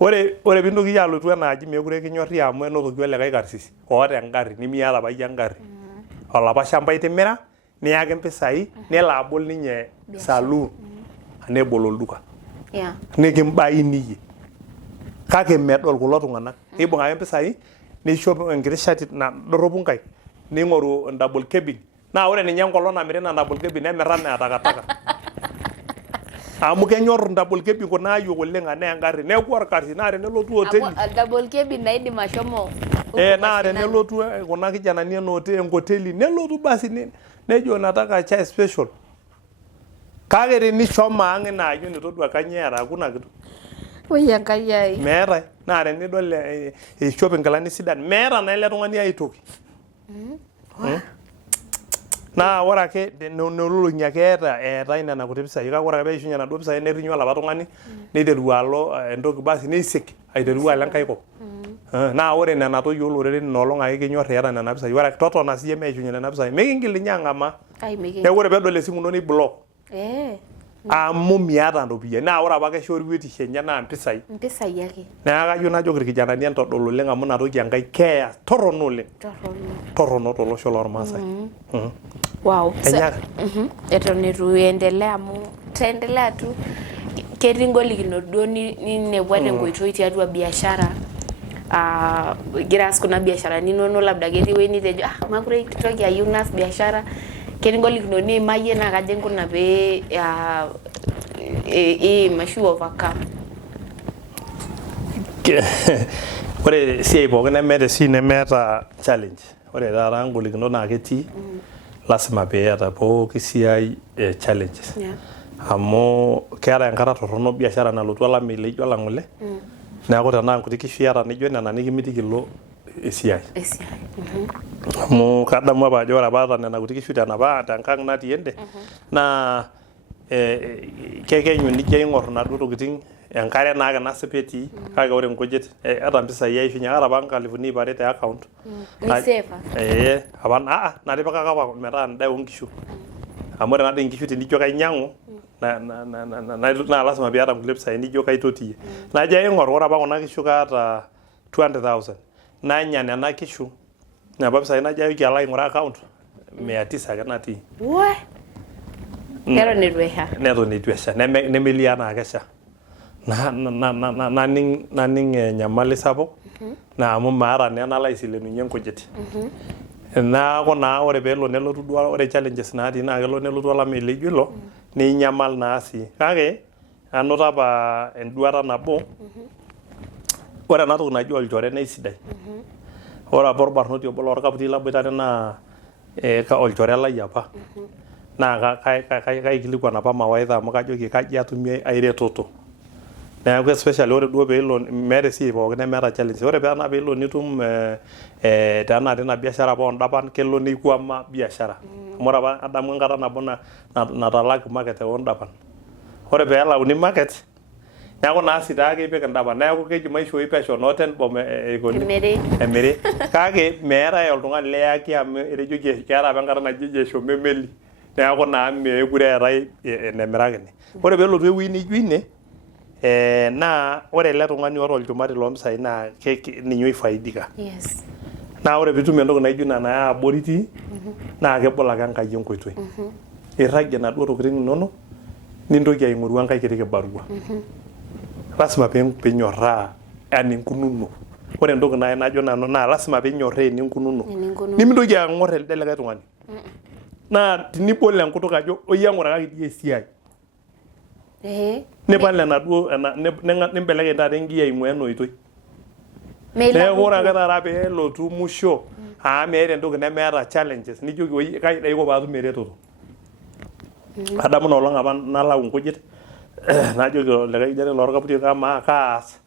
ore pintoki iyie alotu enaaji mekure kinyorri amu enotoki olikae karsisi oota engarri nimiata apa iyie engarri olapa shamba itimira niyaki mpisai nelo abol ninye saloon nebol olduka nikimbaini iyie kake medol kulo tung'anak nibung ake mpisai nishop enkiti shati nadorropu nkaik ning'oru double cabin naa ore ninye enkolong namiri ina double cabin nemirra enaa takataka amu kenyor double cabin kuna ayiok oleng anaa engarri neeku orkarsi naa tenelotu hoteli double cabin naidim ashomo naa tenelotu kuna kijanani enkoteli nelotu basi nejo nataka chai special kake tenishomo ang' inaajo nitodua kanyio eeta hakuna kitu oi enkai ai meetai naa tenidol ishop inkilani sidan meeta naa ele tung'ani ai toki naa ore ake nololong'i ake eetai nena kuti pisai kake ore ake peishunye naduo pisai nerinyu olapa tung'ani neiteru alo entoki basi neisik aiteru alo enkae kop naa ore nena toyie oloreren inoolong ake kinyor eeta nena pisai ore totona siyie meishunye nena pisai mikingil ninye ang'amaa neeku ore peedol esimu ino niblock amu miata ntopiyiani naa ore apa kesho orwetisho enye naa mpisai ake neeku kayieu najoki irkijanani entodol oleng amu ina toki enkae keya torrono oleng torrono tolosho lormaasai wow eton itu endelea amu taendelea tu ketii ngolikinot duo ninepua tenkoitoi tiatua biashara igira aas kuna biasharani inonok labda ketii ewueji nitejo makure kitoki ayieu naas biashara ketii ngolikinot niimayie naa kajo nkuna pee mashu overcome ore esiai pookin nemeeta challenge ore taata ngolikinot naa ketii lasima peeta pooki siai challenges amu keeta enkata torrono biashara nalotu olameyu laijo olang'ole neeku tenaa nkuti kishu iyata nijo nena nikimitiki ilo esiai amu kadamu apa ajo ore apa aata nena kuti kishu tenkang natii ende naa kekenyu nijo aing'or naduo tokiting enkare naake nasip etii kake ore nkujit ata mpisai aishunye ata apa 200,000 te account apa natipikaka apa metaa endaa oonkishu amu ore nadii nkishu tenijo kainyang'u naa lasima piata nkulie pisai nijo kaitotiyie najo aing'or ore apa kuna kishu kaata 200,000 nanya nena kishu napa pisai najo ayoki alo aing'uraa account 900 ake natii neton eitu esha nemelio anaa kesha naning enyamali sapuk naa amu maata naa enalo aisilenunye nkujit neeku naa ore peelo nelotu duo ore challenges natii naa kelo nelotu olameyu laijo ilo ninyamal naa sii kake anoto apa enduata nabo ore ena toki naji olchore naa isidai ore apa orbarnoti obo lorkaputi laboitare naa olchore lai apa naa kaikilikuan apa mawaidha amu kajoki kaji atumie airetoto neeku especially ore duo peelo meeta esiai pookin nemeeta challenge ore peelo nitum tena tina biashara apa ondapan kelo nikwama biashara amu ore apa adamu enkata nabo natalaki market ondapan ore peelauni market neeku naasi taake ipik indapan neeku keji maishoi pesho noten bom emiri kake meetai oltung'ani liyaki amu etejoki keeta apa enkata naji eshomo emeli neeku naa meekure eetai enemirakini ore peelotu ewueji nijo ine naa ore ele tung'ani oota olchumati loompisai naa ninye oifaidika naa ore piitum entoki naijo ina naya abori itii naa kebol ake Enkai enkoitoi irragie naduo tokiting inonok nintoki aing'oru enkae kiti kibarua lasima pinyorraa eninkununo ore entoki najo nanu naa lasima pinyorraa eninkununo nimintoki aing'or elde likae tung'ani naa tinibol enkutuk ajo oyie eng'urakaki dii esiai nipal enaduo nimbelekeny taata engia aing'ua ena oitoi neeku ore ake taata pee elotu musho meeta entoki nemeeta challenges nijoki woi kai aiko paatum eretoto adamu nolong apa nalau nkujit najoki likae kijana lorkaputi kama kaas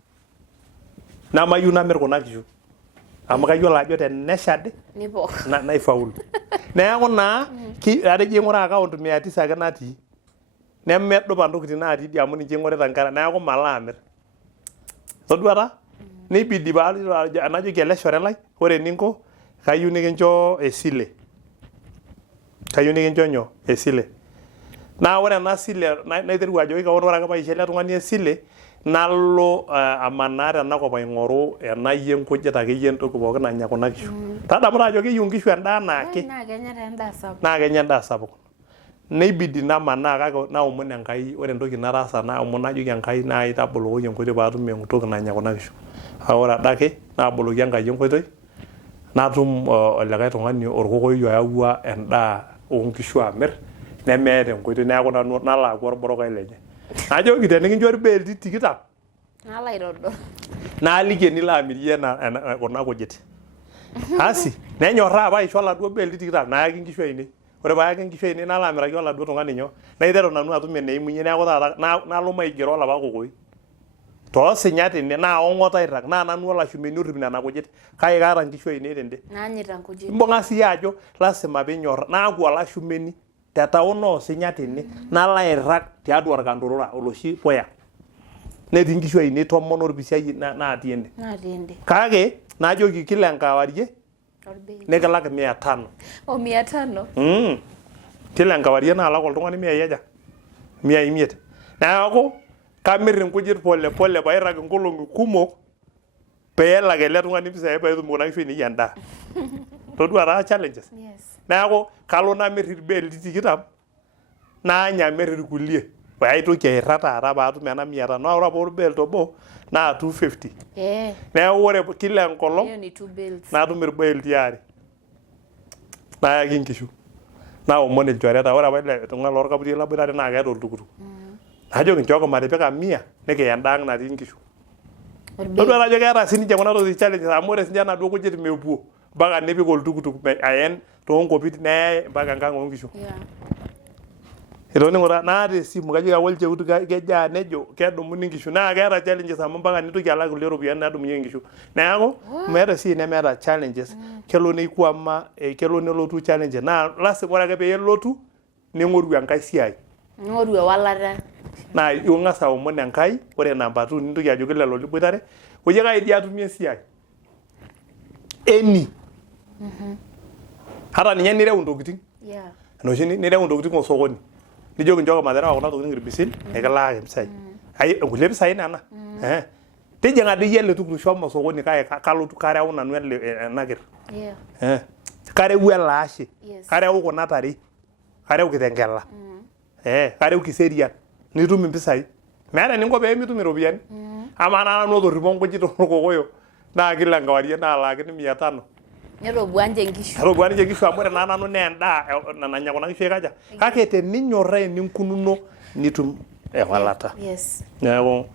namayieu namir kuna kishu amu kayiolo ajo teneshad naifaulu neeku naa atejo ing'ura account 900 ake natii nemedupa ntokitin natii dii amu ninche ing'orita nkera neeku malo amir toduata nibidi najoki ele shore lai ore eninko kayieu nikincho esile naa ore ena sile naiteru ajoki kaon ore ake paisho ele tung'ani esile nalo amanaa tenakop aing'oru enayie nkujit akeyie entoki pookin nanya kuna kishu tadamu ajo keyieu nkishu endaa naake naa kenya endaa sapuk neibidi namanaa kake naomon Enkai ore entoki nataasa naomon najoki Enkai nai tabolokoki enkoitoi paatum entoki nanya kuna kishu ore adake naaboloki Enkai enkoitoi natum olikae tung'ani orkokoyoi oyawua endaa oonkishu amir nemeeta enkoitoi neeku nanu nalo aaku orborokai lenye najoki tenikinchori beelti 20 nalo aitodol naaliki enilo amirie kuna kujit asi nenyorraa apa aisho oladuo beelti 20 nayaki nkishu ainei ore paayaki nkishu ainei nalo amiraki oladuo tung'ani nyoo naiteru nanu atum eneimunye neeku taata nalo maigero olapa kokoi toosinya tene naa ong'ot airrag naa nanu olashumeni orrip nena kujit kake kaata nkishu ainei tende naanyita nkujit imbung'a siyie ajo lasima piinyorra naaku olashumeni te town oosinya tene nalo airrag tiatua orkantorora oloshi puya netii nkishu ainei 10 orpisiai natii ende kake najoki kila enkawarie nikilak 500 500 kila enkawarie naalak oltung'ani 100 neeku kamir inkujit pole pole pairrag inkolong'i kumok peelak ele tung'ani mpisai peetum kuna kishu ainei endaa todua taa challenges neeku kalo namir irbeelti 20 naanya amir irkulie paitoki airra taata paatum ena 100 ore apa orbelt obo naa 250 neeku ore kila enkolong natum irbeelti 2 nayaki nkishu naomon ilchoreta ore apa ele tung'ani lorkaputi laboitare naa keeta oltukutuk najoki nchooki matipika 100 nikiya endaang' natii nkishu todua ajo keeta sininche kuna tokitin challenges amu ore sinche enaduo kujit mepuo mpaka nipik oltukutuk aen toonkopit neyai mpaka enkang' oonkishu itoning'o naata esimu kajoki ake olcheuti kejaa nejo kedumuni nkishu naa keeta challenges amu mpaka nintoki alak kulie ropiyiani naadumunyeki nkishu neeku meeta esiai nemeeta challenges kelo neikwama kelo nelotu challenges naa lasima ore ake pee elotu ning'oru enkae siai ning'oru ewalata naa ing'as aomon Enkai ore namba 2 nintoki ajoki lelo liboitare oye kai dii atumie esiai hata ninye nireu ntokitin enoshi nireu ntokitin osokoni nijoki nchooki materewa kuna tokitin irbisil nikilaaki mpisai nkulie pisai nena tijing'a dii yie ele tukutuk shomo sokoni kake kalotu kareu nanu ena kerr kareu ele ashe kareu kuna tare kareu kitengela kareu kiserian nitum impisai meeta eninko pee mitum iropiyiani amaa naa nanu otorripo nkujit orkokoyo naa kila enkawarie naalaakini 500 netobua nje nkishu amu ore naa nanu naa endaa nanya kuna kishu aikaja kake teninyorraa eninkununo nitum ewalata neeku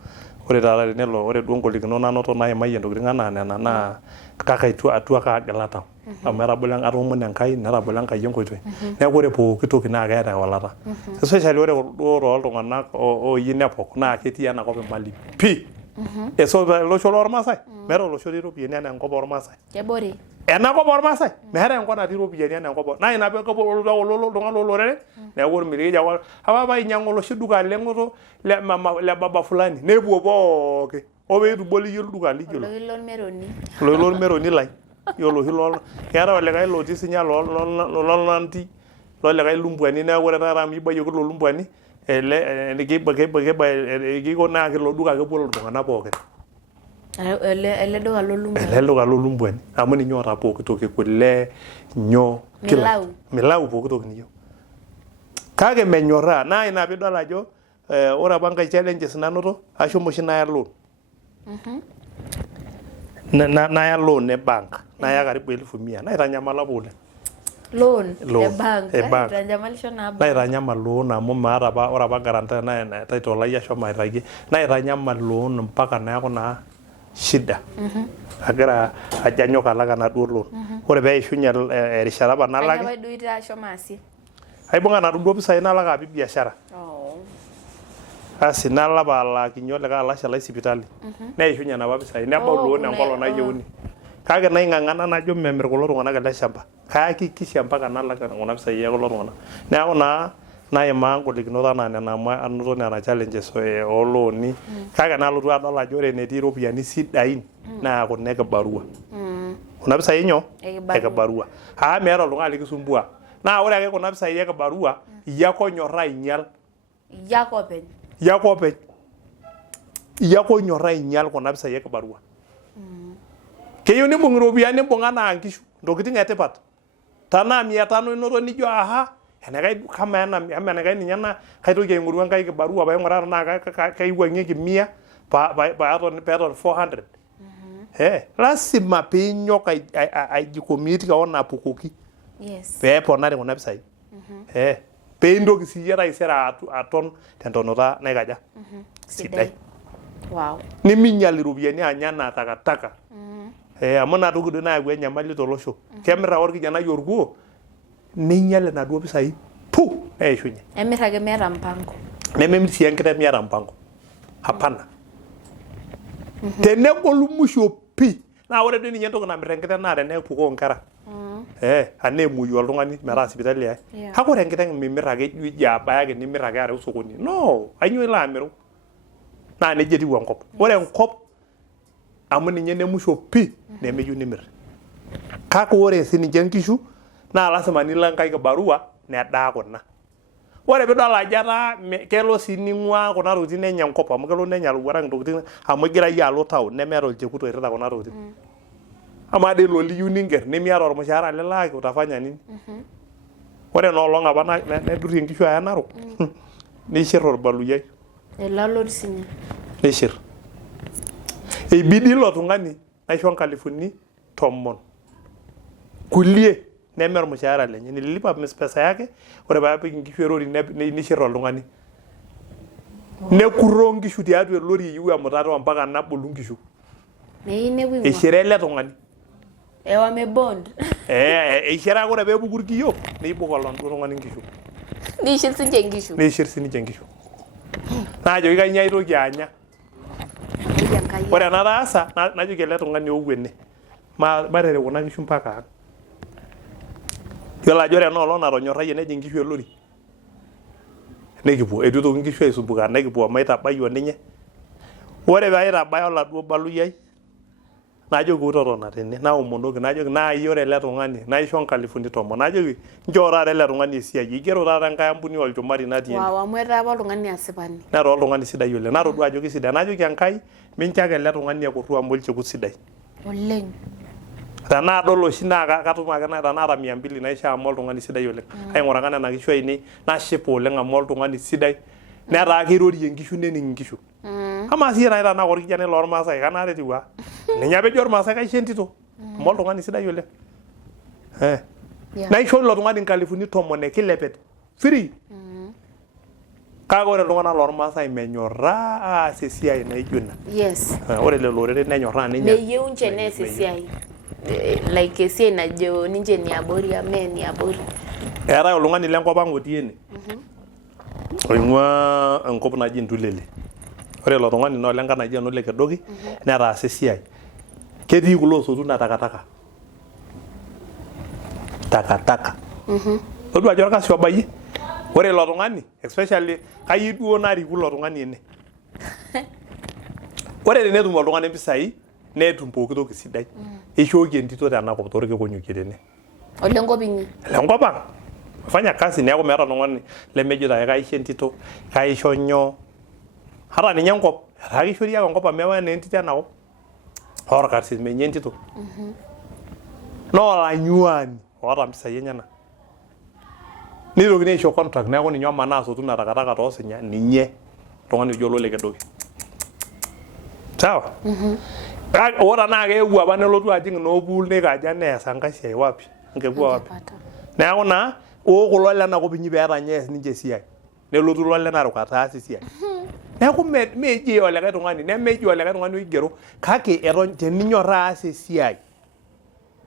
ore taata tenelo ore duo ngolikinot nanoto naimayie ntokitin anaa nena naa kake atua kaagila tau amu atoomon Enkai netabolo Enkai enkoitoi neeku ore pooki toki naa keeta ewalata especially ore duo tooltung'anak ooyieu nepok naa ketii enakop imali pii olosho lormasai meeta olosho otii iropiyiani enaa enkop ormasai kebore enakop ormasai meeta enkop natii iropiyiani enaa enkop naa ina pee oltung'ani lolorere neeku ormirikiji apa painyang'u oloshi duka leng'oto le baba fulani nepuo pooki opeituboli iyie olduka lijo ilo ormeroni lai oloshi keeta olikae lotii sinya lolonanti lolikae lumbwani neeku ore taata amu ibayioki lo lumbwani kiko naa kilo duka kepuo iltung'anak pookin ele duka lolumbwani amu ninye oota pooki toki kule nyoo milau pooki toki niyieu kake menyorraa naa ina piidol ajo ore apa nkae challenges nanoto ashomo oshi naya loan naya loan e bank naya karibu 1,100 naitanyamala apa oleng loan e bank naitanyamal loan amu maata apa ore apa guarantor naa title ai ashomo aitagie naitanyamal loan mpaka neeku naa shida agira ajanyok alaka naduo loan ore pee eishunye erishata apa nalaki Kanyoo duo ita ashomo aasie? aibung'a naduo pisai nalak apik biashara asi nalapa alaakinye olikae alashe lai sipitali neishunye napa pisai nebau loan enkolong nayieuni kake naing'ang'ana najo memir kulo tung'anak ele shamba kaakikisha mpaka nalak kuna pisai kulo tung'anak neeku naa naimaa ngolikinot anaa nena amu anoto nena challenges oolooni kake nalotu adol ajo ore enetii iropiyiani sidain naa kuna ekibarua kuna pisai nyoo ekibarua meeta oltung'ani likisumbua naa ore ake kuna pisai ekibarua iyie ake onyorraa ainyal iyie ake onyorraa ainyal kuna pisai ekibarua keyieu nibung iropiyiani nibung anaa nkishu ntokitin etipat tanaa 500 inoto nijo enakai kama enakai ninye na kaitoki aing'oru enkai kibarua paing'uraa tenaa kaiwuang'ieki 100 peeton 400 lasima piinyok aijikomiti kaon apukoki peeponari kuna pisai peintoki siyie taisere aton tentonota naikaja sidai niminyal iropiyiani anya enaa takataka amu ina toki duo nayau enyamali tolosho kemirr ake orkijanai orkuo ninyal inaduo pisai neishunye emirr ake meeta mpango nememir sii enkiteng miata mpango hapana tenegolu musho pi naa ore doi ninye entoki namirr enkiteng naa tenepukoo nkera anaa emuoyu oltung'ani metaa sipitali yae kake ore enkiteng mimirr ake iji abaya ake nimirr ake areu sokoni ainyoo ilo amiru naa nejia etiu enkop ore enkop amu ninye nemusho pi nemeyieu nimirr kake ore sininche nkishu naa lasima nilo enkai kibarua nedaa kuna ore piidol ajo etaa kelo sii ning'ua kuna tokitin nenya enkop amu kelo nenya lowuarak ntokitin amu igira yie alo town nemeeta olchekut oirrita kuna tokitin amaa dii ilo liyieu ningerr nemiata ormushaara lilaaki utafanya nini ore enoolong apa nedurrie nkishu aya Narok nishirr orbaluyai nishirr eibidi ilo tung'ani naisho 10,000 kulie neme ormushaara lenye nililipa pesa yake ore paapik nkishu erori nishirr oltung'ani nekurro nkishu tiatua elori eyieu emutata mpaka nabulu nkishu eishira ele tung'ani eishira ore peepuku irkiyo neibok oladuo tung'ani nkishu neishirr sininche nkishu naajoki kanyio aitoki anya ore enataasa najoki ele tung'ani oowuo ene matere kuna kishu mpaka ang yiolo ajo ore enoolong natonyorrayie nejing nkishu elori nekipuo eitu itoki nkishu aisumbuka nekipuo maitabayo ninye ore paitabaya oladuo baluyai najoki utotona tene naomonoki najoki naai ore ele tung'ani naisho 10,000 najoki nchoo taata ele tung'ani esiai igero taata enkai ampuni olchumari natii amu etaa apa oltung'ani asipani netaa oltung'ani sidai oleng natodua ajo kisidai najoki enkai mincho ake ele tung'ani ekurru amu olchekut sidai oleng tenaadol oshi naa katum ake tenaata 200 naisho amu oltung'ani sidai oleng aing'uraka nena kishu ainei nashipa oleng amu oltung'ani sidai netaa keirorie nkishu nening nkishu amaa siyie nai tanaa orkijanai lormaasai kanare etiu ninye apa ejo ormaasai kaisho entito amu oltung'ani sidai oleng naisho ilo tung'ani 10,000 ekilepet free kake ore iltung'anak lormaasai menyorraa aas esiai naijo ina ore lelo oreren nenyorraa ninye meyieu nche nees esiai like esiai najo ninche niabori ame niabori eetai oltung'ani lenkop ang otii ene oing'ua enkop naji Ntulele ore ilo tung'ani naa olenka naji Enole Kedoki netaasa esiai ketii kulo osotu na takataka todua ajo orkasi obayie ore ilo tung'ani especially kayieu duo nariku ilo tung'ani ene ore tenetum oltung'ani mpisai netum pooki toki sidai eishooki entito tenakop torkekonyokie tene olenkop inyi lenkop ang fanya kazi neeku meeta oltung'ani lemejito ake kaisho entito kaisho nyoo hata ninye enkop etaa kishori ake enkop amu ewa naa entito enakop orkarsis menye entito noolanyuani oota mpisai enyenak nitokini aisho contract neeku ninye omanaa asotu ina takataka toosinya ninye oltung'ani ojo Ole Kedoki sawa ore naa keewuo apa nelotu ajing noopuul neikaja nees enkai siai wapi nkepua wapi neeku naa kulo lenakop inyi peeta nye ees ninche esiai nelotu ilo le Narok ataas esiai neeku meji olikae tung'ani nemeji olikae tung'ani oigero kake eton teninyoraa aas esiai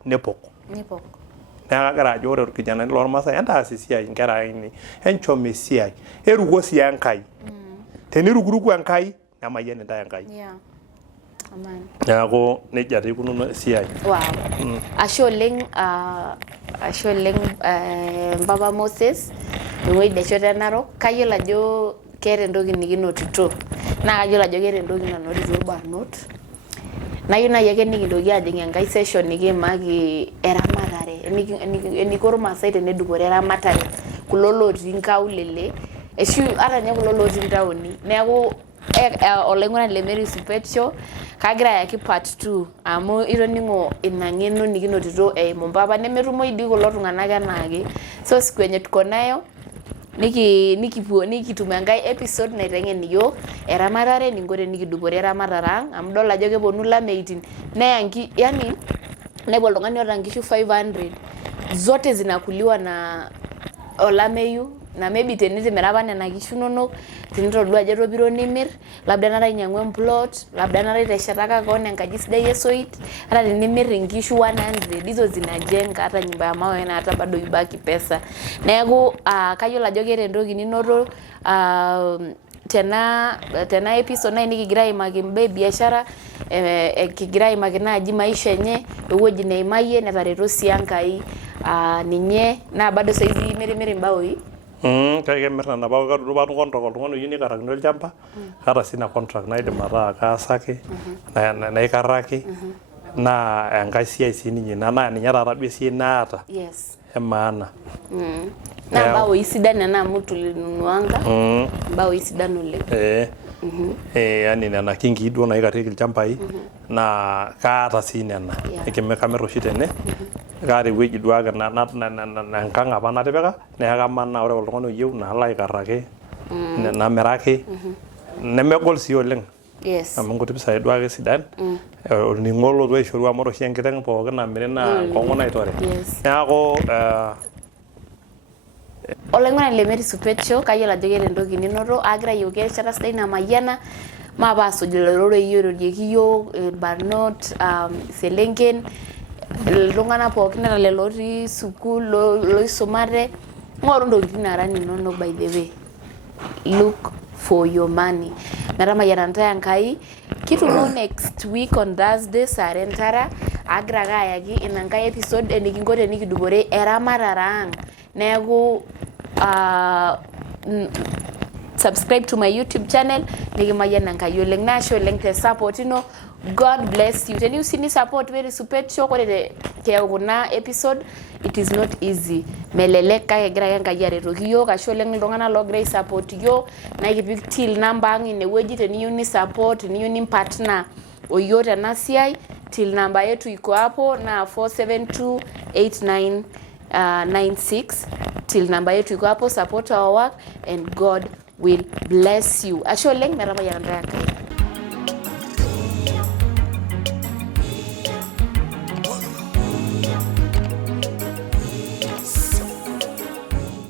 nipok Nipok. neeku kagira ajo ore irkijanani lormaasai entaas esiai nkera ainei enchom esiai eruko sii Enkai tenirukuruku Enkai nemayian intae Enkai Yeah. Amen. neeku nejia taa ikununo esiai Wow. Ashe oleng Papa Moses ewueji neshoto Narok kayiolo ajo keeta entoki nikinotito naa kayiolo ajo keeta entoki nanotito irbarnot nayieu naaji ake nikintoki ajing enkai session nikiimaki eramatare eniko irmaasai tenedupore eramatare kulo lotii nkaulele eshu ata ninye kulo lotii ntaoni neeku olaing'urani le Mary Supet Show kagira ayaki part 2 amu itoning'o ina ng'eno nikinotito eimu mpapa nemetumoyu dii kulo tung'anak enaake so siku yenye tuko nayo nikitum enkai episode naiteng'en iyiok eramatare ninko tenikidupore eramatare ang amu idol ajo keponu ilameitin neya yani nepuo oltung'ani oota nkishu 500 zote zinakuliwa na olameyu na maybe tenitimira apa nena kishu inonok tenitodua ajo etopiro nimir labda nara inyang'u emplot labda nara iteshetaka koon enkaji sidai esoit hata tenimir inkishu 100 hizo zinajenga hata nyumba ya mawe na hata bado ibaki pesa neeku kayiolo ajo keeta entoki ninoto tena episode nai nikigira aimaki mbaa biashara kigira aimaki naaji maisha enye ewueji neimayie netareto sii Enkai ninye na bado saizi merimeri mbaoi kake kemir nena pao kadudu contract oltung'ani oyieu nikarakini olchamba kaata sii ina contract naidim ataa kaasaki naikaraki naa enkai siai sii ninye ina naa ninye taata duo esiai naata emaana na mbaoi sidan nena amu tulinunuanga mbaoi sidan oleng yani nena kinkii duo naikarieki ilchambai naa kaata sii nena kamir oshi tene kaata ewueji duake enkang apa natipika neeku kamanaa ore oltung'ani oyieu nalo aikaraki namiraki nemegol sii oleng amu nkuti pisai duake sidan olning'o lotu aishoru amu ore oshi enkiteng pookin namiri naa nkong'u naitore neeku olaing'urani le Mary Supet Show kayiolo ajo keeta entoki ninoto agira ayiooki erishata sidai namayiana maapa asuj ilororei oirorieki iyiok irbarnot selenken iltung'anak pookin ata lelo otii sukuul loisumate ng'oru ntokitin nara ninonok by the way look for your money metamayiana ntae Enkai kitumo next week on Thursday saa 2 entara agira ake ayaki ina nkai episode enikinko tenikidupore eramatare ang neeku subscribe to my YouTube channel nikimayian Enkai oleng naashe oleng te support ino God bless you teniyieu sii ni support Mary Supet Show ore te kuna episode it is not easy melelek kake egira ake Enkai aretoki iyiok ashe oleng iltung'anak loogira aisupport iyiok nakipik till number ang inewueji teniyieu ni support teniyieu ni partner oyiok tena siai till number yetu iko hapo na 4728996 till number yetu iko hapo support our work and God will bless you ashe oleng metamayiana ntae Enkai